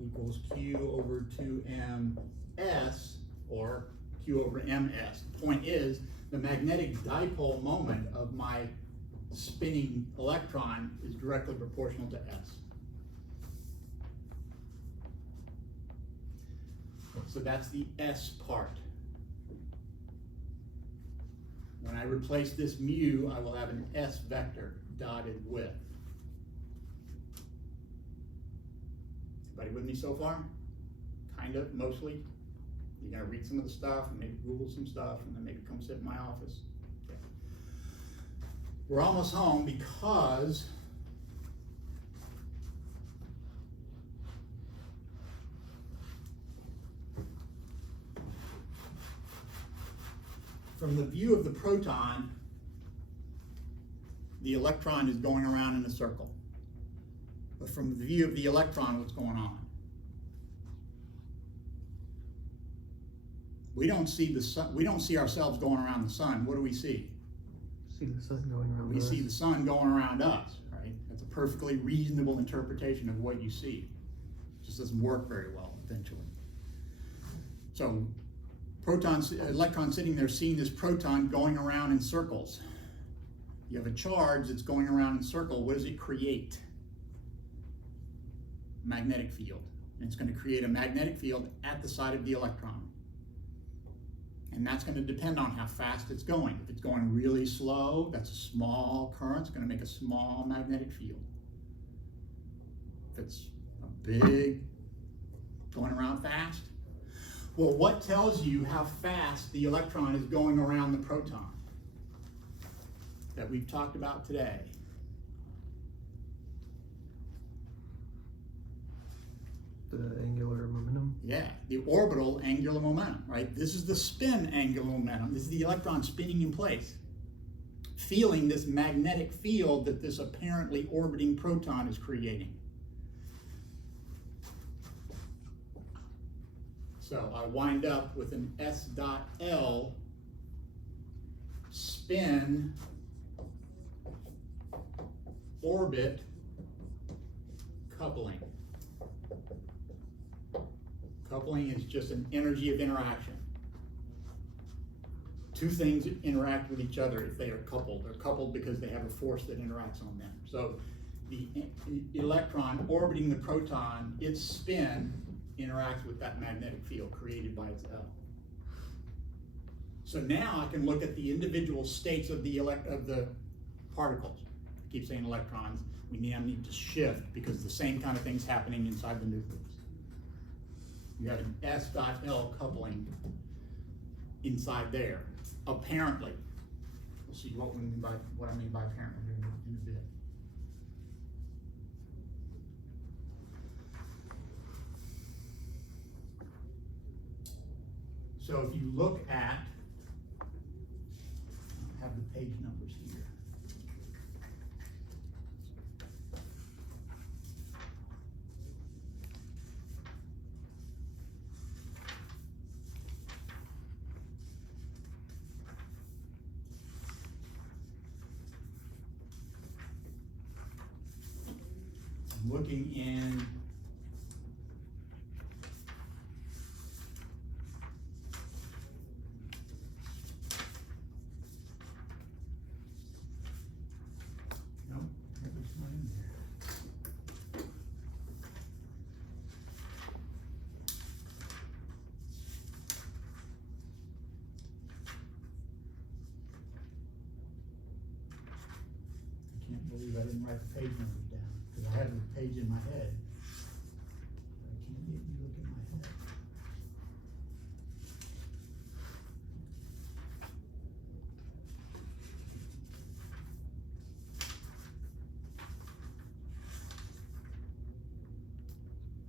equals Q over 2ms, or Q over ms. The point is, the magnetic dipole moment of my spinning electron is directly proportional to S. So that's the S part. When I replace this mu, I will have an S vector dotted with. Everybody with me so far? Kind of, mostly? You're gonna read some of the stuff and maybe Google some stuff and then maybe come sit in my office. Okay. We're almost home because from the view of the proton, the electron is going around in a circle. But from the view of the electron, what's going on? We don't see the sun, we don't see ourselves going around the sun. What do we see? See the sun going around We us. see the sun going around us, right? That's a perfectly reasonable interpretation of what you see. It just doesn't work very well eventually. So electron sitting there seeing this proton going around in circles. You have a charge that's going around in a circle. What does it create? Magnetic field. And it's going to create a magnetic field at the side of the electron. And that's going to depend on how fast it's going. If it's going really slow, that's a small current. It's going to make a small magnetic field. If it's a big, going around fast, well, what tells you how fast the electron is going around the proton that we've talked about today? The angular momentum. Yeah, the orbital angular momentum, right? This is the spin angular momentum. This is the electron spinning in place, feeling this magnetic field that this apparently orbiting proton is creating. So I wind up with an S dot L spin orbit coupling. Coupling is just an energy of interaction. Two things interact with each other if they are coupled. They're coupled because they have a force that interacts on them. So the electron orbiting the proton, its spin interacts with that magnetic field created by its L. So now I can look at the individual states of the particles. I keep saying electrons. We now need to shift because the same kind of thing's happening inside the nucleus. You have an S dot L coupling inside there, apparently. We'll see what I mean by apparently here in a bit. So if you look at, I have the page numbers here. I'm looking in I didn't write the page numbers down because I have the page in my head. I can't get you to look in my head.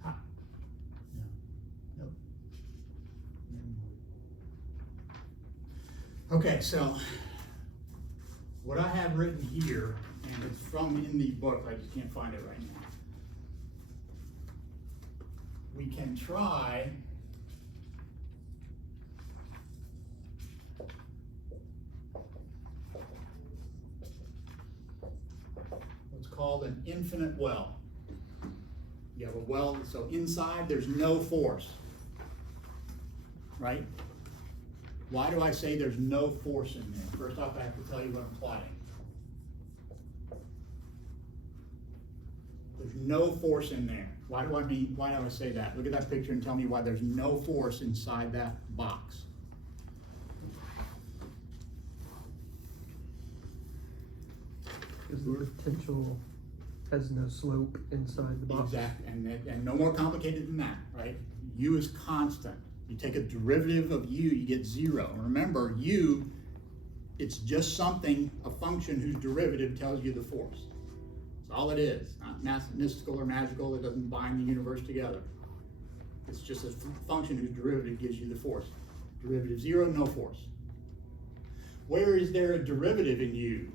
Ha. No. Nope. Okay, so what I have written here, and it's from in the book, I just can't find it right now. We can try what's called an infinite well. You have a well, so inside there's no force, right? Why do I say there's no force in there? First off, I have to tell you what I'm plotting. There's no force in there. Why do I say that? Look at that picture and tell me why there's no force inside that box. Because the potential has no slope inside the box. Exactly, and no more complicated than that, right? U is constant. You take a derivative of U, you get 0. Remember, U, it's just something, a function whose derivative tells you the force. That's all it is. Not mystical or magical. It doesn't bind the universe together. It's just a function whose derivative gives you the force. Derivative 0, no force. Where is there a derivative in U?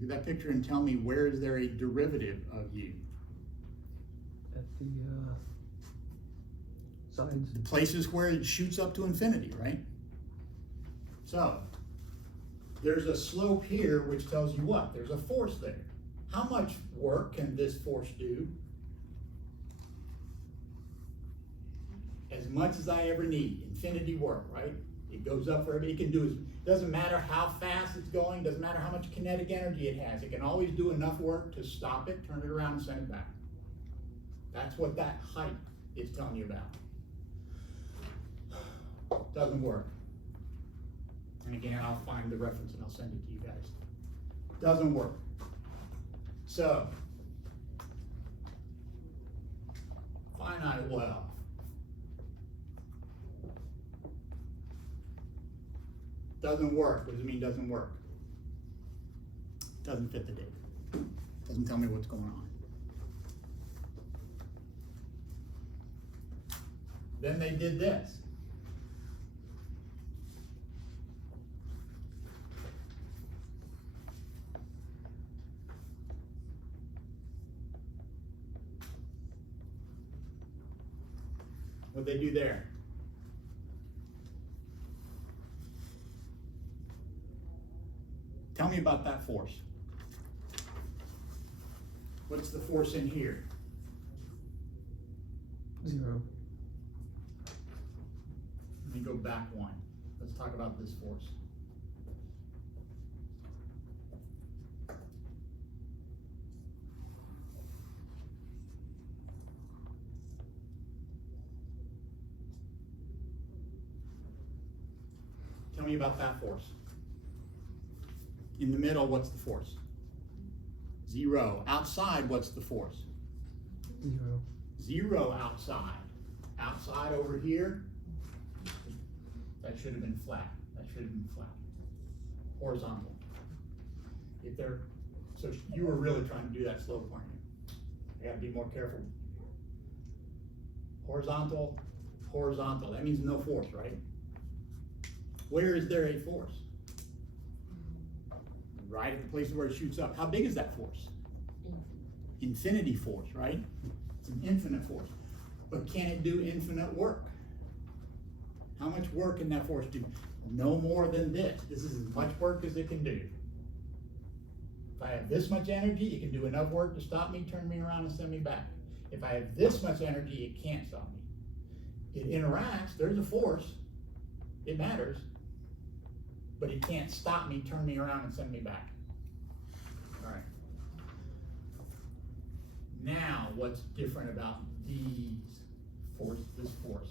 Look at that picture and tell me, where is there a derivative of U? At the sides. The places where it shoots up to infinity, right? So, there's a slope here which tells you what? There's a force there. How much work can this force do? As much as I ever need. Infinity work, right? It goes up forever. It can do it doesn't matter how fast it's going, doesn't matter how much kinetic energy it has. It can always do enough work to stop it, turn it around, and send it back. That's what that height is telling you about. Doesn't work. And again, I'll find the reference and I'll send it to you guys. Doesn't work. So, finite well. Doesn't work. What does it mean doesn't work? Doesn't fit the data. Doesn't tell me what's going on. Then they did this. What'd they do there? Tell me about that force. What's the force in here? 0. Let me go back one. Let's talk about this force. Tell me about that force. In the middle, what's the force? 0. Outside, what's the force? 0. 0 outside. Outside over here, that should have been flat. That should have been flat. Horizontal. If they're, so you were really trying to do that slope, weren't you? You gotta be more careful. Horizontal, horizontal. That means no force, right? Where is there a force? Right at the place where it shoots up. How big is that force? Infinity force, right? It's an infinite force. But can it do infinite work? How much work can that force do? No more than this. This is as much work as it can do. If I have this much energy, it can do enough work to stop me, turn me around, and send me back. If I have this much energy, it can't stop me. It interacts, there's a force, it matters, but it can't stop me, turn me around, and send me back. All right. Now, what's different about this force?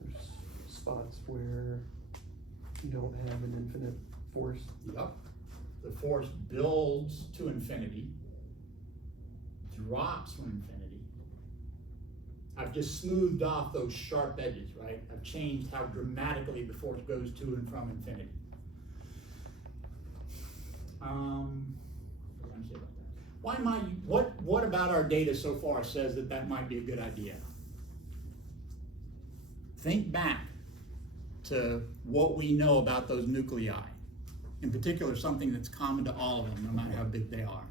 There's spots where you don't have an infinite force. Yep. The force builds to infinity, drops from infinity. I've just smoothed off those sharp edges, right? I've changed how dramatically the force goes to and from infinity. What was I going to say about that? Why might you, what about our data so far says that that might be a good idea? Think back to what we know about those nuclei. In particular, something that's common to all of them, no matter how big they are.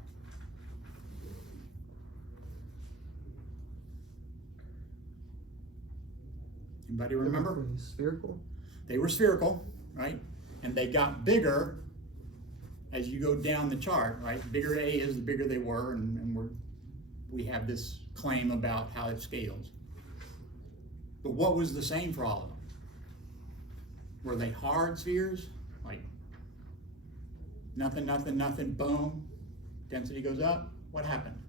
Anybody remember? They're spherical. They were spherical, right? And they got bigger as you go down the chart, right? Bigger A is the bigger they were, and we have this claim about how it scales. But what was the same for all of them? Were they hard spheres? Like nothing, nothing, nothing, boom, density goes up. What happened?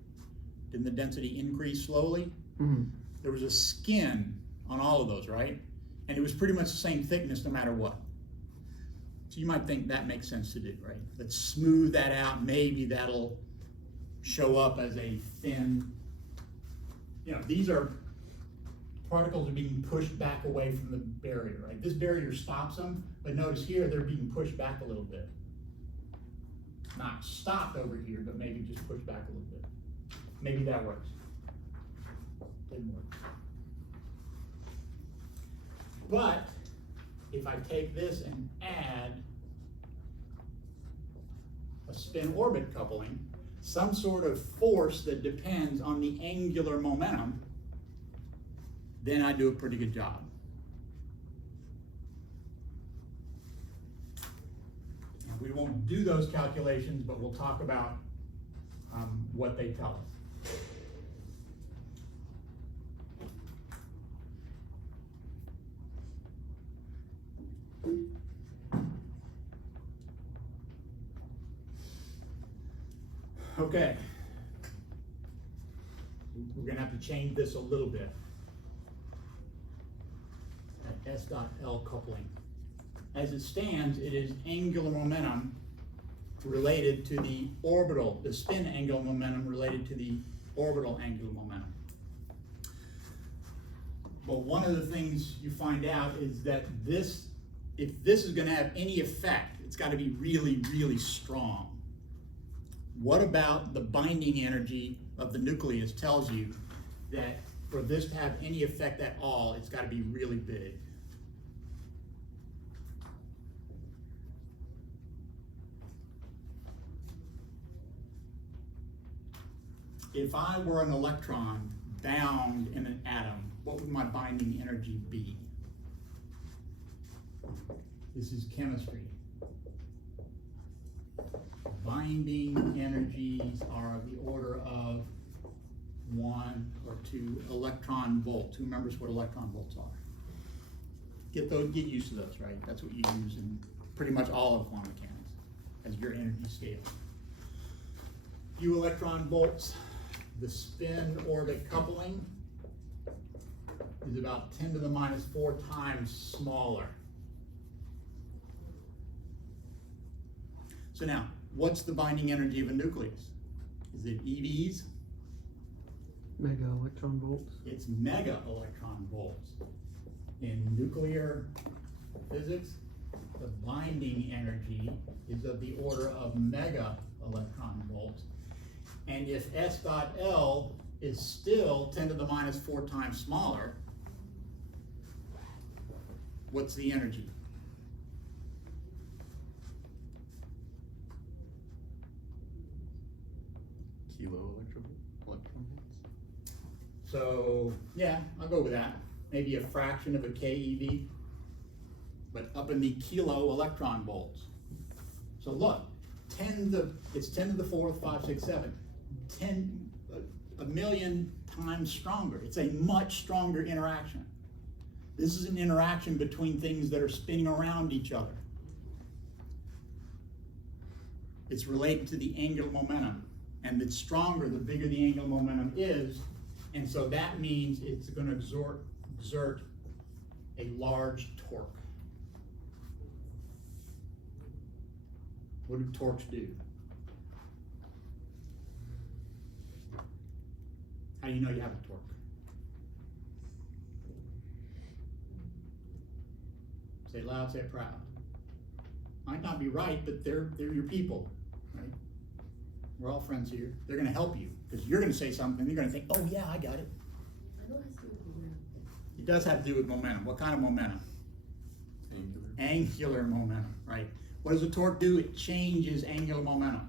Didn't the density increase slowly? Mm-hmm. There was a skin on all of those, right? And it was pretty much the same thickness no matter what. So you might think that makes sense to do, right? Let's smooth that out. Maybe that'll show up as a thin, you know, these are particles are being pushed back away from the barrier, right? This barrier stops them, but notice here they're being pushed back a little bit. Not stopped over here, but maybe just pushed back a little bit. Maybe that works. Didn't work. But if I take this and add a spin orbit coupling, some sort of force that depends on the angular momentum, then I do a pretty good job. And we won't do those calculations, but we'll talk about what they tell us. Okay. We're going to have to change this a little bit. That S dot L coupling. As it stands, it is angular momentum related to the orbital, the spin angular momentum related to the orbital angular momentum. But one of the things you find out is that this, if this is going to have any effect, it's got to be really, really strong. What about the binding energy of the nucleus tells you that for this to have any effect at all, it's got to be really big. If I were an electron bound in an atom, what would my binding energy be? This is chemistry. Binding energies are of the order of 1 or 2 electron volts. Who remembers what electron volts are? Get used to those, right? That's what you use in pretty much all of quantum mechanics as your energy scale. Few electron volts. The spin orbit coupling is about 10 to the minus 4 times smaller. So now, what's the binding energy of a nucleus? Is it EVs? Mega electron volts. It's mega electron volts. In nuclear physics, the binding energy is of the order of mega electron volts. And if S dot L is still 10 to the minus 4 times smaller, what's the energy? Kilo electron volts. So, yeah, I'll go with that. Maybe a fraction of a keV, but up in the kilo electron volts. So look, it's 10 to the 4th, 5, 6, 7. A million times stronger. It's a much stronger interaction. This is an interaction between things that are spinning around each other. It's related to the angular momentum. And it's stronger the bigger the angular momentum is. And so that means it's going to exert a large torque. What do torques do? How do you know you have a torque? Say it loud, say it proud. Might not be right, but they're your people, right? We're all friends here. They're going to help you because you're going to say something and you're going to think, oh yeah, I got it. I know it has to do with momentum. It does have to do with momentum. What kind of momentum? Angular momentum, right? What does a torque do? It changes angular momentum.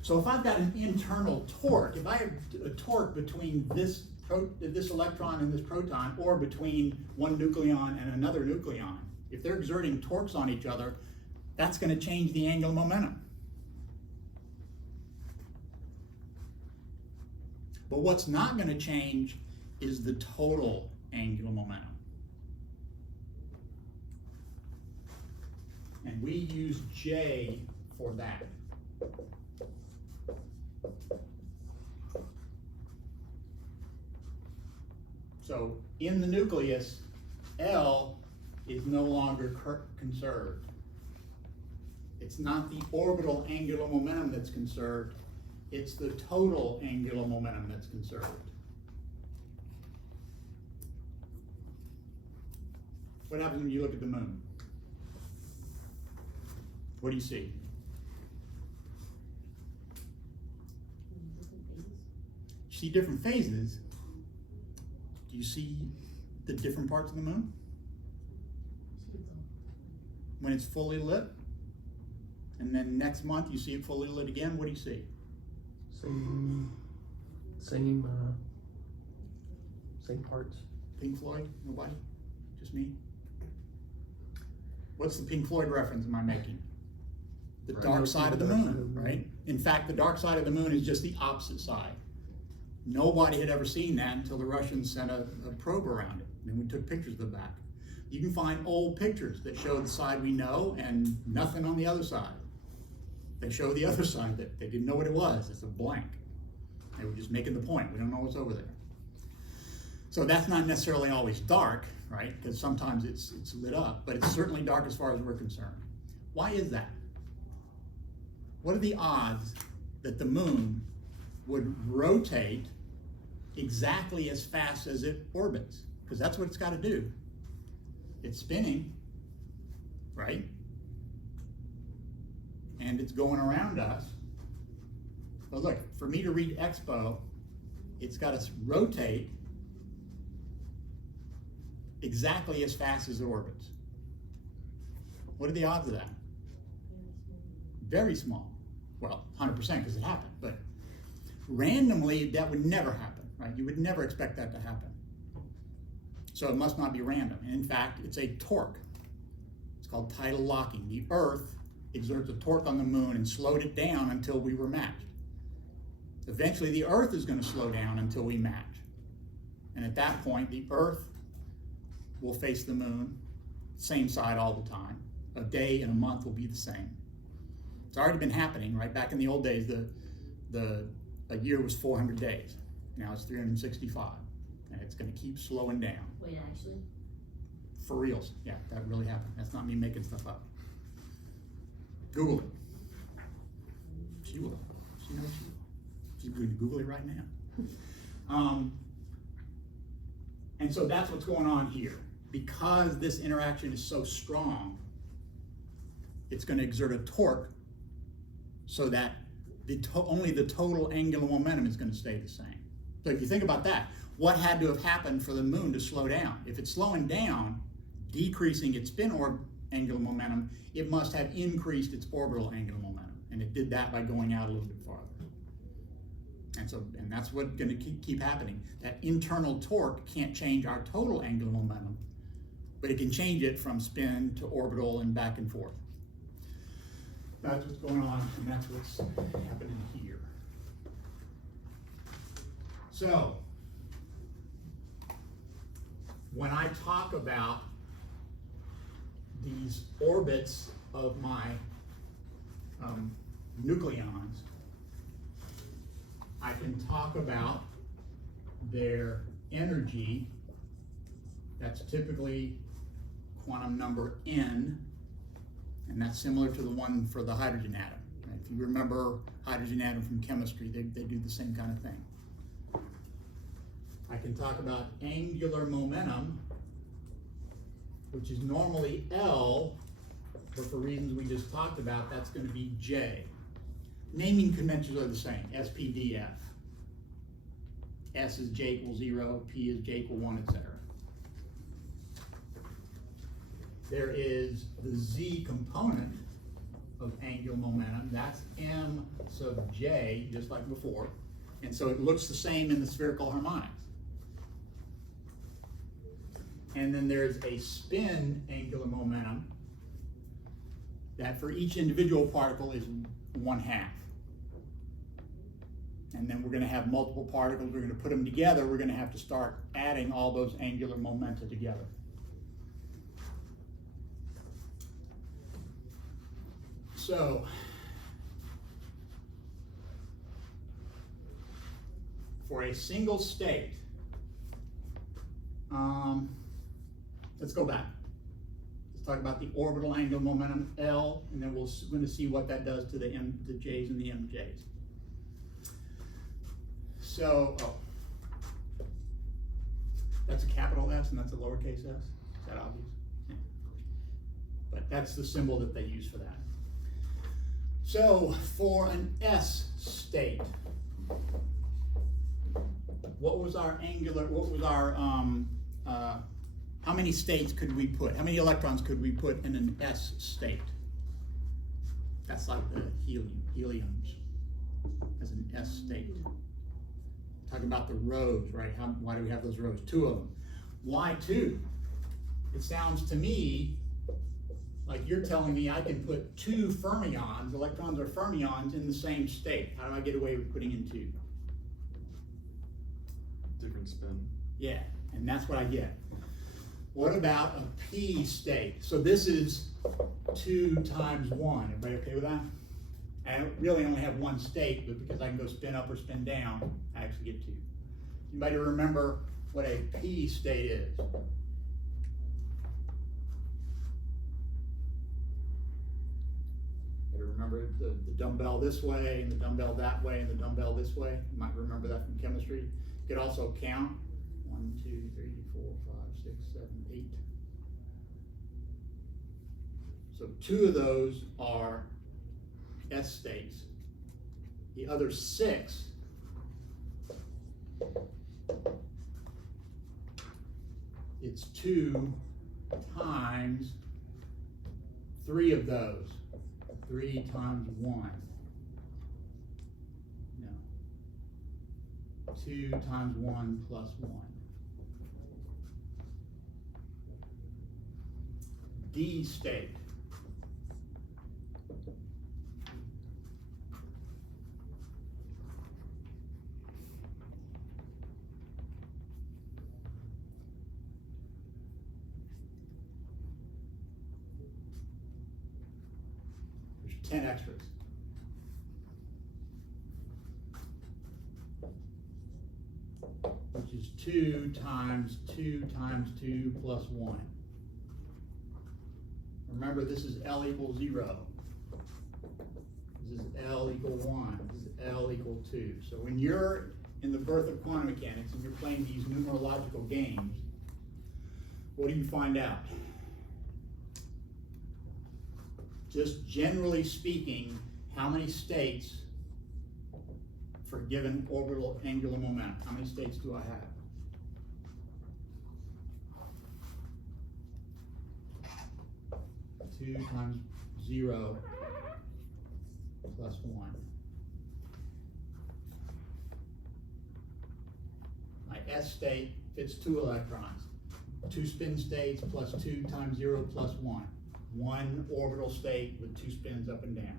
So if I've got an internal torque, if I have a torque between this electron and this proton, or between one nucleon and another nucleon, if they're exerting torques on each other, that's going to change the angular momentum. But what's not going to change is the total angular momentum. And we use J for that. So in the nucleus, L is no longer conserved. It's not the orbital angular momentum that's conserved, it's the total angular momentum that's conserved. What happens when you look at the moon? What do you see? Different phases. You see different phases. Do you see the different parts of the moon? When it's fully lit, and then next month you see it fully lit again, what do you see? Same parts. Pink Floyd? Nobody? Just me? What's the Pink Floyd reference am I making? The Right. dark side of the Dark side of moon, the moon. right? In fact, the dark side of the moon is just the opposite side. Nobody had ever seen that until the Russians sent a probe around it, and we took pictures of the back. You can find old pictures that show the side we know and nothing on the other side. They show the other side that they didn't know what it was. It's a blank. They were just making the point. We don't know what's over there. So that's not necessarily always dark, right? Because sometimes it's lit up, but it's certainly dark as far as we're concerned. Why is that? What are the odds that the moon would rotate exactly as fast as it orbits? Because that's what it's got to do. It's spinning, right? And it's going around us. But look, for me to read expo, it's got to rotate exactly as fast as it orbits. What are the odds of that? Very small. Well, 100% because it happened, but randomly that would never happen, right? You would never expect that to happen. So it must not be random. And in fact, it's a torque. It's called tidal locking. The Earth exerts a torque on the moon and slowed it down until we were matched. Eventually the Earth is going to slow down until we match. And at that point, the Earth will face the moon, same side all the time. A day and a month will be the same. It's already been happening, right? Back in the old days, a year was 400 days. Now it's 365. And it's going to keep slowing down. Wait, actually? For reals. Yeah, that really happened. That's not me making stuff up. Google it. She will. She knows she will. She's going to Google it right now. And so that's what's going on here. Because this interaction is so strong, it's going to exert a torque so that only the total angular momentum is going to stay the same. So if you think about that, what had to have happened for the moon to slow down? If it's slowing down, decreasing its spin angular momentum, it must have increased its orbital angular momentum. And it did that by going out a little bit farther. And that's what's going to keep happening. That internal torque can't change our total angular momentum, but it can change it from spin to orbital and back and forth. That's what's going on, and that's what's happening here. So, when I talk about these orbits of my nucleons, I can talk about their energy. That's typically quantum number n, and that's similar to the one for the hydrogen atom. Right? If you remember hydrogen atom from chemistry, they do the same kind of thing. I can talk about angular momentum, which is normally L, but for reasons we just talked about, that's going to be J. Naming conventions are the same, SPDF. S is J equals 0, P is J equal 1, etc. There is the Z component of angular momentum. That's M sub J, just like before. And so it looks the same in the spherical harmonics. And then there's a spin angular momentum that for each individual particle is 1/2. And then we're going to have multiple particles. We're going to put them together. We're going to have to start adding all those angular momenta together. So, for a single state, let's go back. Let's talk about the orbital angular momentum L, and then we're going to see what that does to the J's and the MJ's. So, that's a capital S and that's a lowercase s. Is that obvious? But that's the symbol that they use for that. So for an S state, what was our how many states could we put? How many electrons could we put in an S state? That's like the heliums as an S state. Talking about the rows, right? Why do we have those rows? 2 of them. Why 2? It sounds to me like you're telling me I can put 2 fermions, electrons are fermions, in the same state. How do I get away with putting in 2? Different spin. Yeah, and that's what I get. What about a P state? So this is 2 times 1. Everybody okay with that? I really only have 1 state, but because I can go spin up or spin down, I actually get 2. Anybody remember what a P state is? You remember the dumbbell this way, and the dumbbell that way, and the dumbbell this way? You might remember that from chemistry. You could also count 1, 2, 3, 4, 5, 6, 7, 8. So 2 of those are S states. The other 6 it's 2 times 3 of those. 3 times 1. No. 2 times 1 plus 1. D state. There's 10 extras. Which is 2 times 2 times 2 plus 1. Remember, this is L equals 0. This is L equal 1. This is L equal 2. So when you're in the birth of quantum mechanics and you're playing these numerological games, what do you find out? Just generally speaking, how many states for given orbital angular momentum? How many states do I have? Two times 0 plus 1. My S state fits 2 electrons. 2 spin states plus 2 times 0 plus 1. 1 orbital state with 2 spins up and down.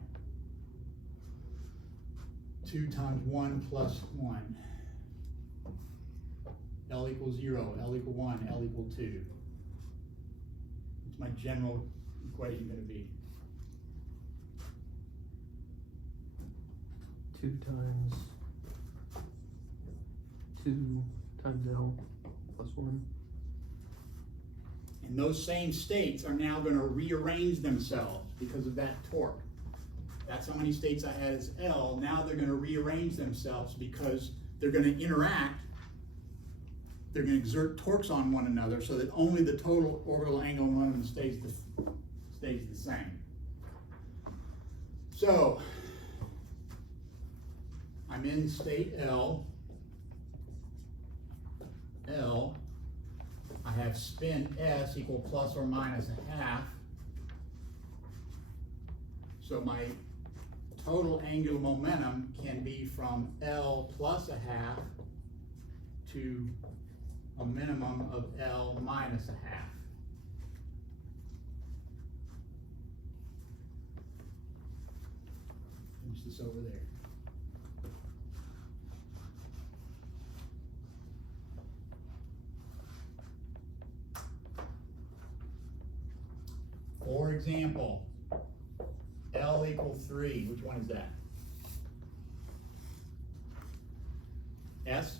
2 times 1 plus 1. L equals 0, L equal 1, L equal 2. It's my general equation going to be. 2 times 2 times L plus 1. And those same states are now going to rearrange themselves because of that torque. That's how many states I had as L. Now they're going to rearrange themselves because they're going to interact. They're going to exert torques on one another so that only the total orbital angular momentum stays the same. So I'm in state L. I have spin S equal plus or minus a half. So my total angular momentum can be from L plus a half to a minimum of L minus a half. Finish this over there. For example, L equal 3, which one is that? S?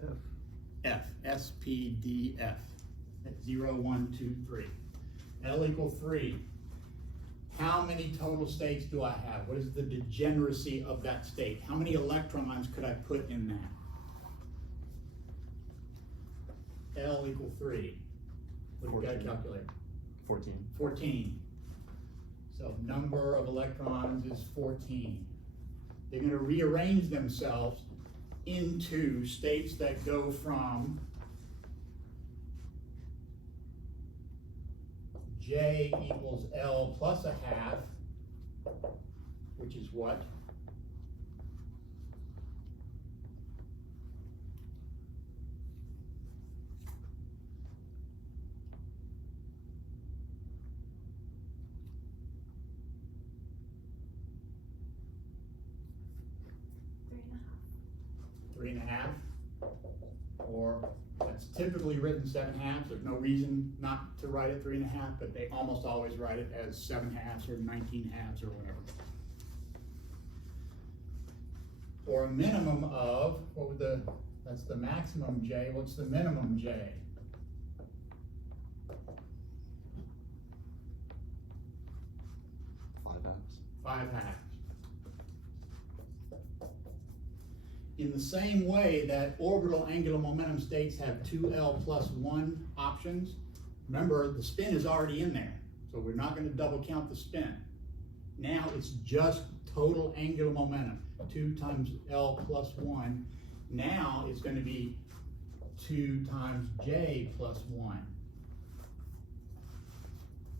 F. F, S, P, D, F. That's 0, 1, 2, 3. L equal 3. How many total states do I have? What is the degeneracy of that state? How many electrons could I put in that? L equal 3. What do you got to calculate? 14. 14. So number of electrons is 14. They're going to rearrange themselves into states that go from J equals L plus a half, which is what? Three and a half. 3.5, or that's typically written 7/2. There's no reason not to write it 3.5, but they almost always write it as 7/2 or 19/2 or whatever. For a minimum of, that's the maximum J, what's the minimum J? 5 halves. 5/2. In the same way that orbital angular momentum states have 2L plus 1 options, remember the spin is already in there, so we're not going to double count the spin. Now it's just total angular momentum, 2 times L plus 1. Now it's going to be 2 times J plus 1.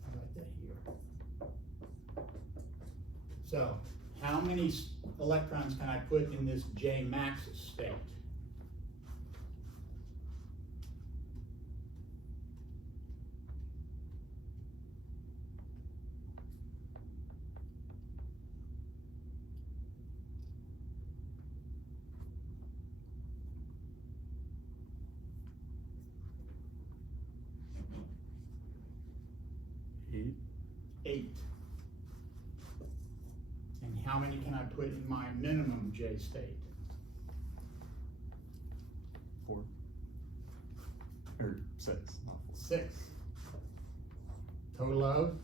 I'll write that here. So, how many electrons can I put in this J max state? Eight. 8. And how many can I put in my minimum J state? 4. Or 6, not 4. 6. Total of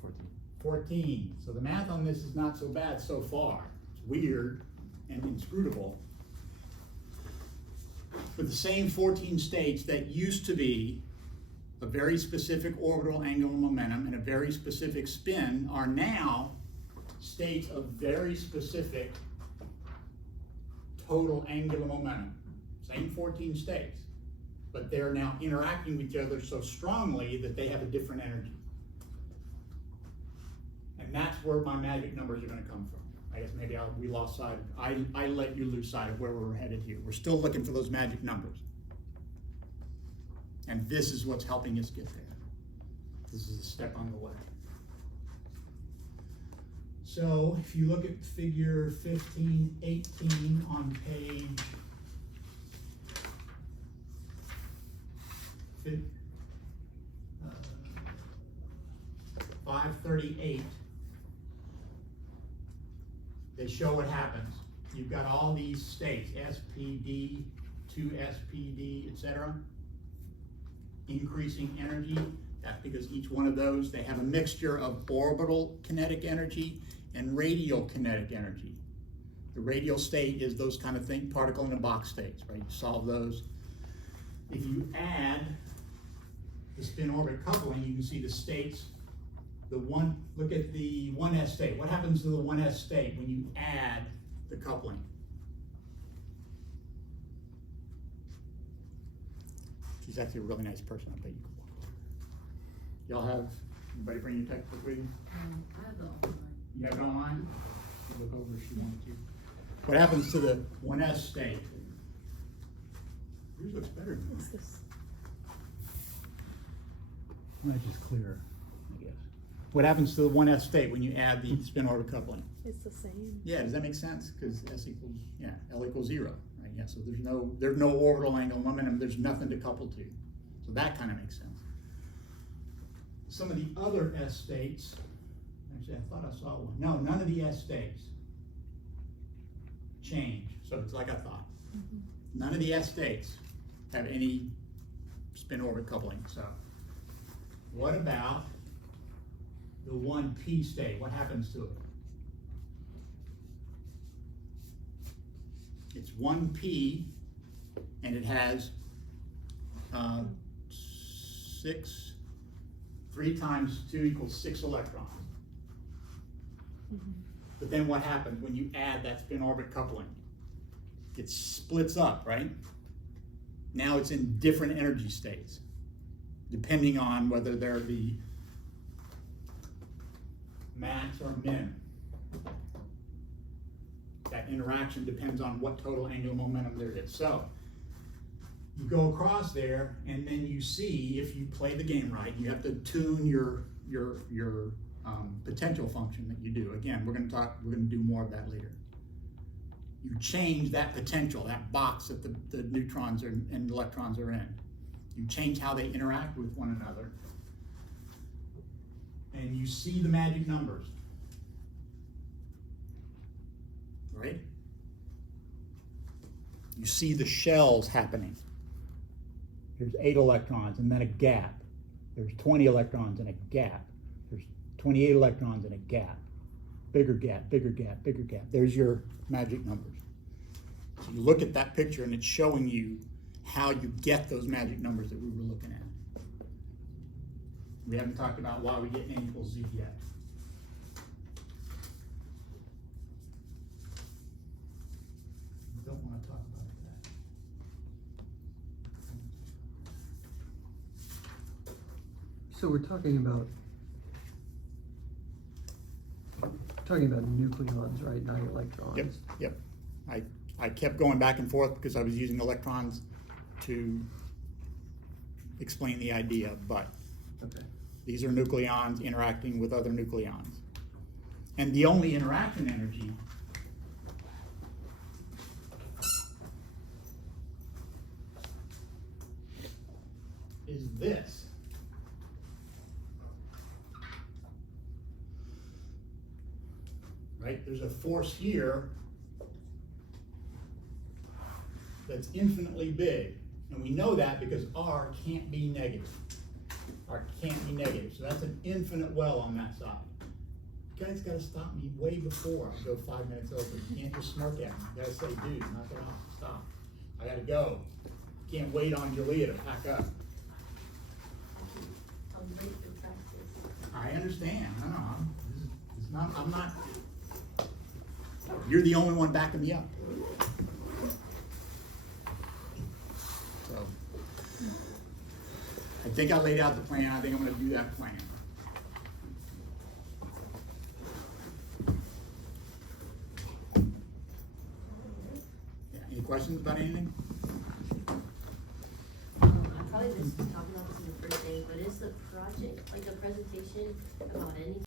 14. 14. So the math on this is not so bad so far. It's weird and inscrutable. With the same 14 states that used to be a very specific orbital angular momentum and a very specific spin are now states of very specific total angular momentum. Same 14 states, but they're now interacting with each other so strongly that they have a different energy. And that's where my magic numbers are going to come from. I guess maybe we lost sight. I let you lose sight of where we're headed here. We're still looking for those magic numbers. And this is what's helping us get there. This is a step on the way. So if you look at figure 1518 on page 538, they show what happens. You've got all these states, SPD, 2SPD, etc. Increasing energy. That's because each one of those, they have a mixture of orbital kinetic energy and radial kinetic energy. The radial state is those kind of things, particle in a box states, right? You solve those. If you add the spin orbit coupling, you can see the states. Look at the 1s state. What happens to the 1s state when you add the coupling? She's actually a really nice person, I bet you. Y'all have, anybody bring your textbook with you? I have the online. You have it online? Look over if you wanted to. What happens to the 1s state? Yours looks better than What's mine. this? Mine's just clearer, I guess. What happens to the 1s state when you add the spin orbit coupling? It's the same. Yeah, does that make sense? Because S equals, yeah, L equals 0, right? Yeah, so there's no orbital angular momentum, there's nothing to couple to. So that kind of makes sense. Some of the other S states, actually I thought I saw one. No, none of the S states change, so it's like I thought. None of the S states have any spin orbit coupling, so. What about the 1p state? What happens to it? It's 1p, and it has 6 3 times 2 equals 6 electrons. But then what happens when you add that spin-orbit coupling? It splits up, right? Now it's in different energy states, depending on whether they're the max or min. That interaction depends on what total angular momentum there is. So you go across there, and then you see, if you play the game right, you have to tune your potential function that you do. Again, we're going to do more of that later. You change that potential, that box that the neutrons and electrons are in. You change how they interact with one another, and you see the magic numbers, right? You see the shells happening. There's 8 electrons and then a gap. There's 20 electrons and a gap. There's 28 electrons and a gap. Bigger gap, bigger gap, bigger gap. There's your magic numbers. So you look at that picture and it's showing you how you get those magic numbers that we were looking at. We haven't talked about why we get N equals Z yet. We don't want to talk about that. So we're talking about nucleons, right, not electrons. Yep. I kept going back and forth because I was using electrons to explain the idea, but Okay. these are nucleons interacting with other nucleons. And the only interaction energy is this. Right? There's a force here that's infinitely big. And we know that because R can't be negative. R can't be negative. So that's an infinite well on that side. You guys gotta stop me way before I go 5 minutes over. You can't just smirk at me. You gotta say, dude, knock it off, stop. I gotta go. Can't wait on Julia to pack up. I'm late for practice. I understand, I know, I'm not, you're the only one backing me up. So, I think I laid out the plan, I think I'm gonna do that plan. Yeah, any questions about anything? I probably missed talking about this in the first day, but is the project, like the presentation about anything?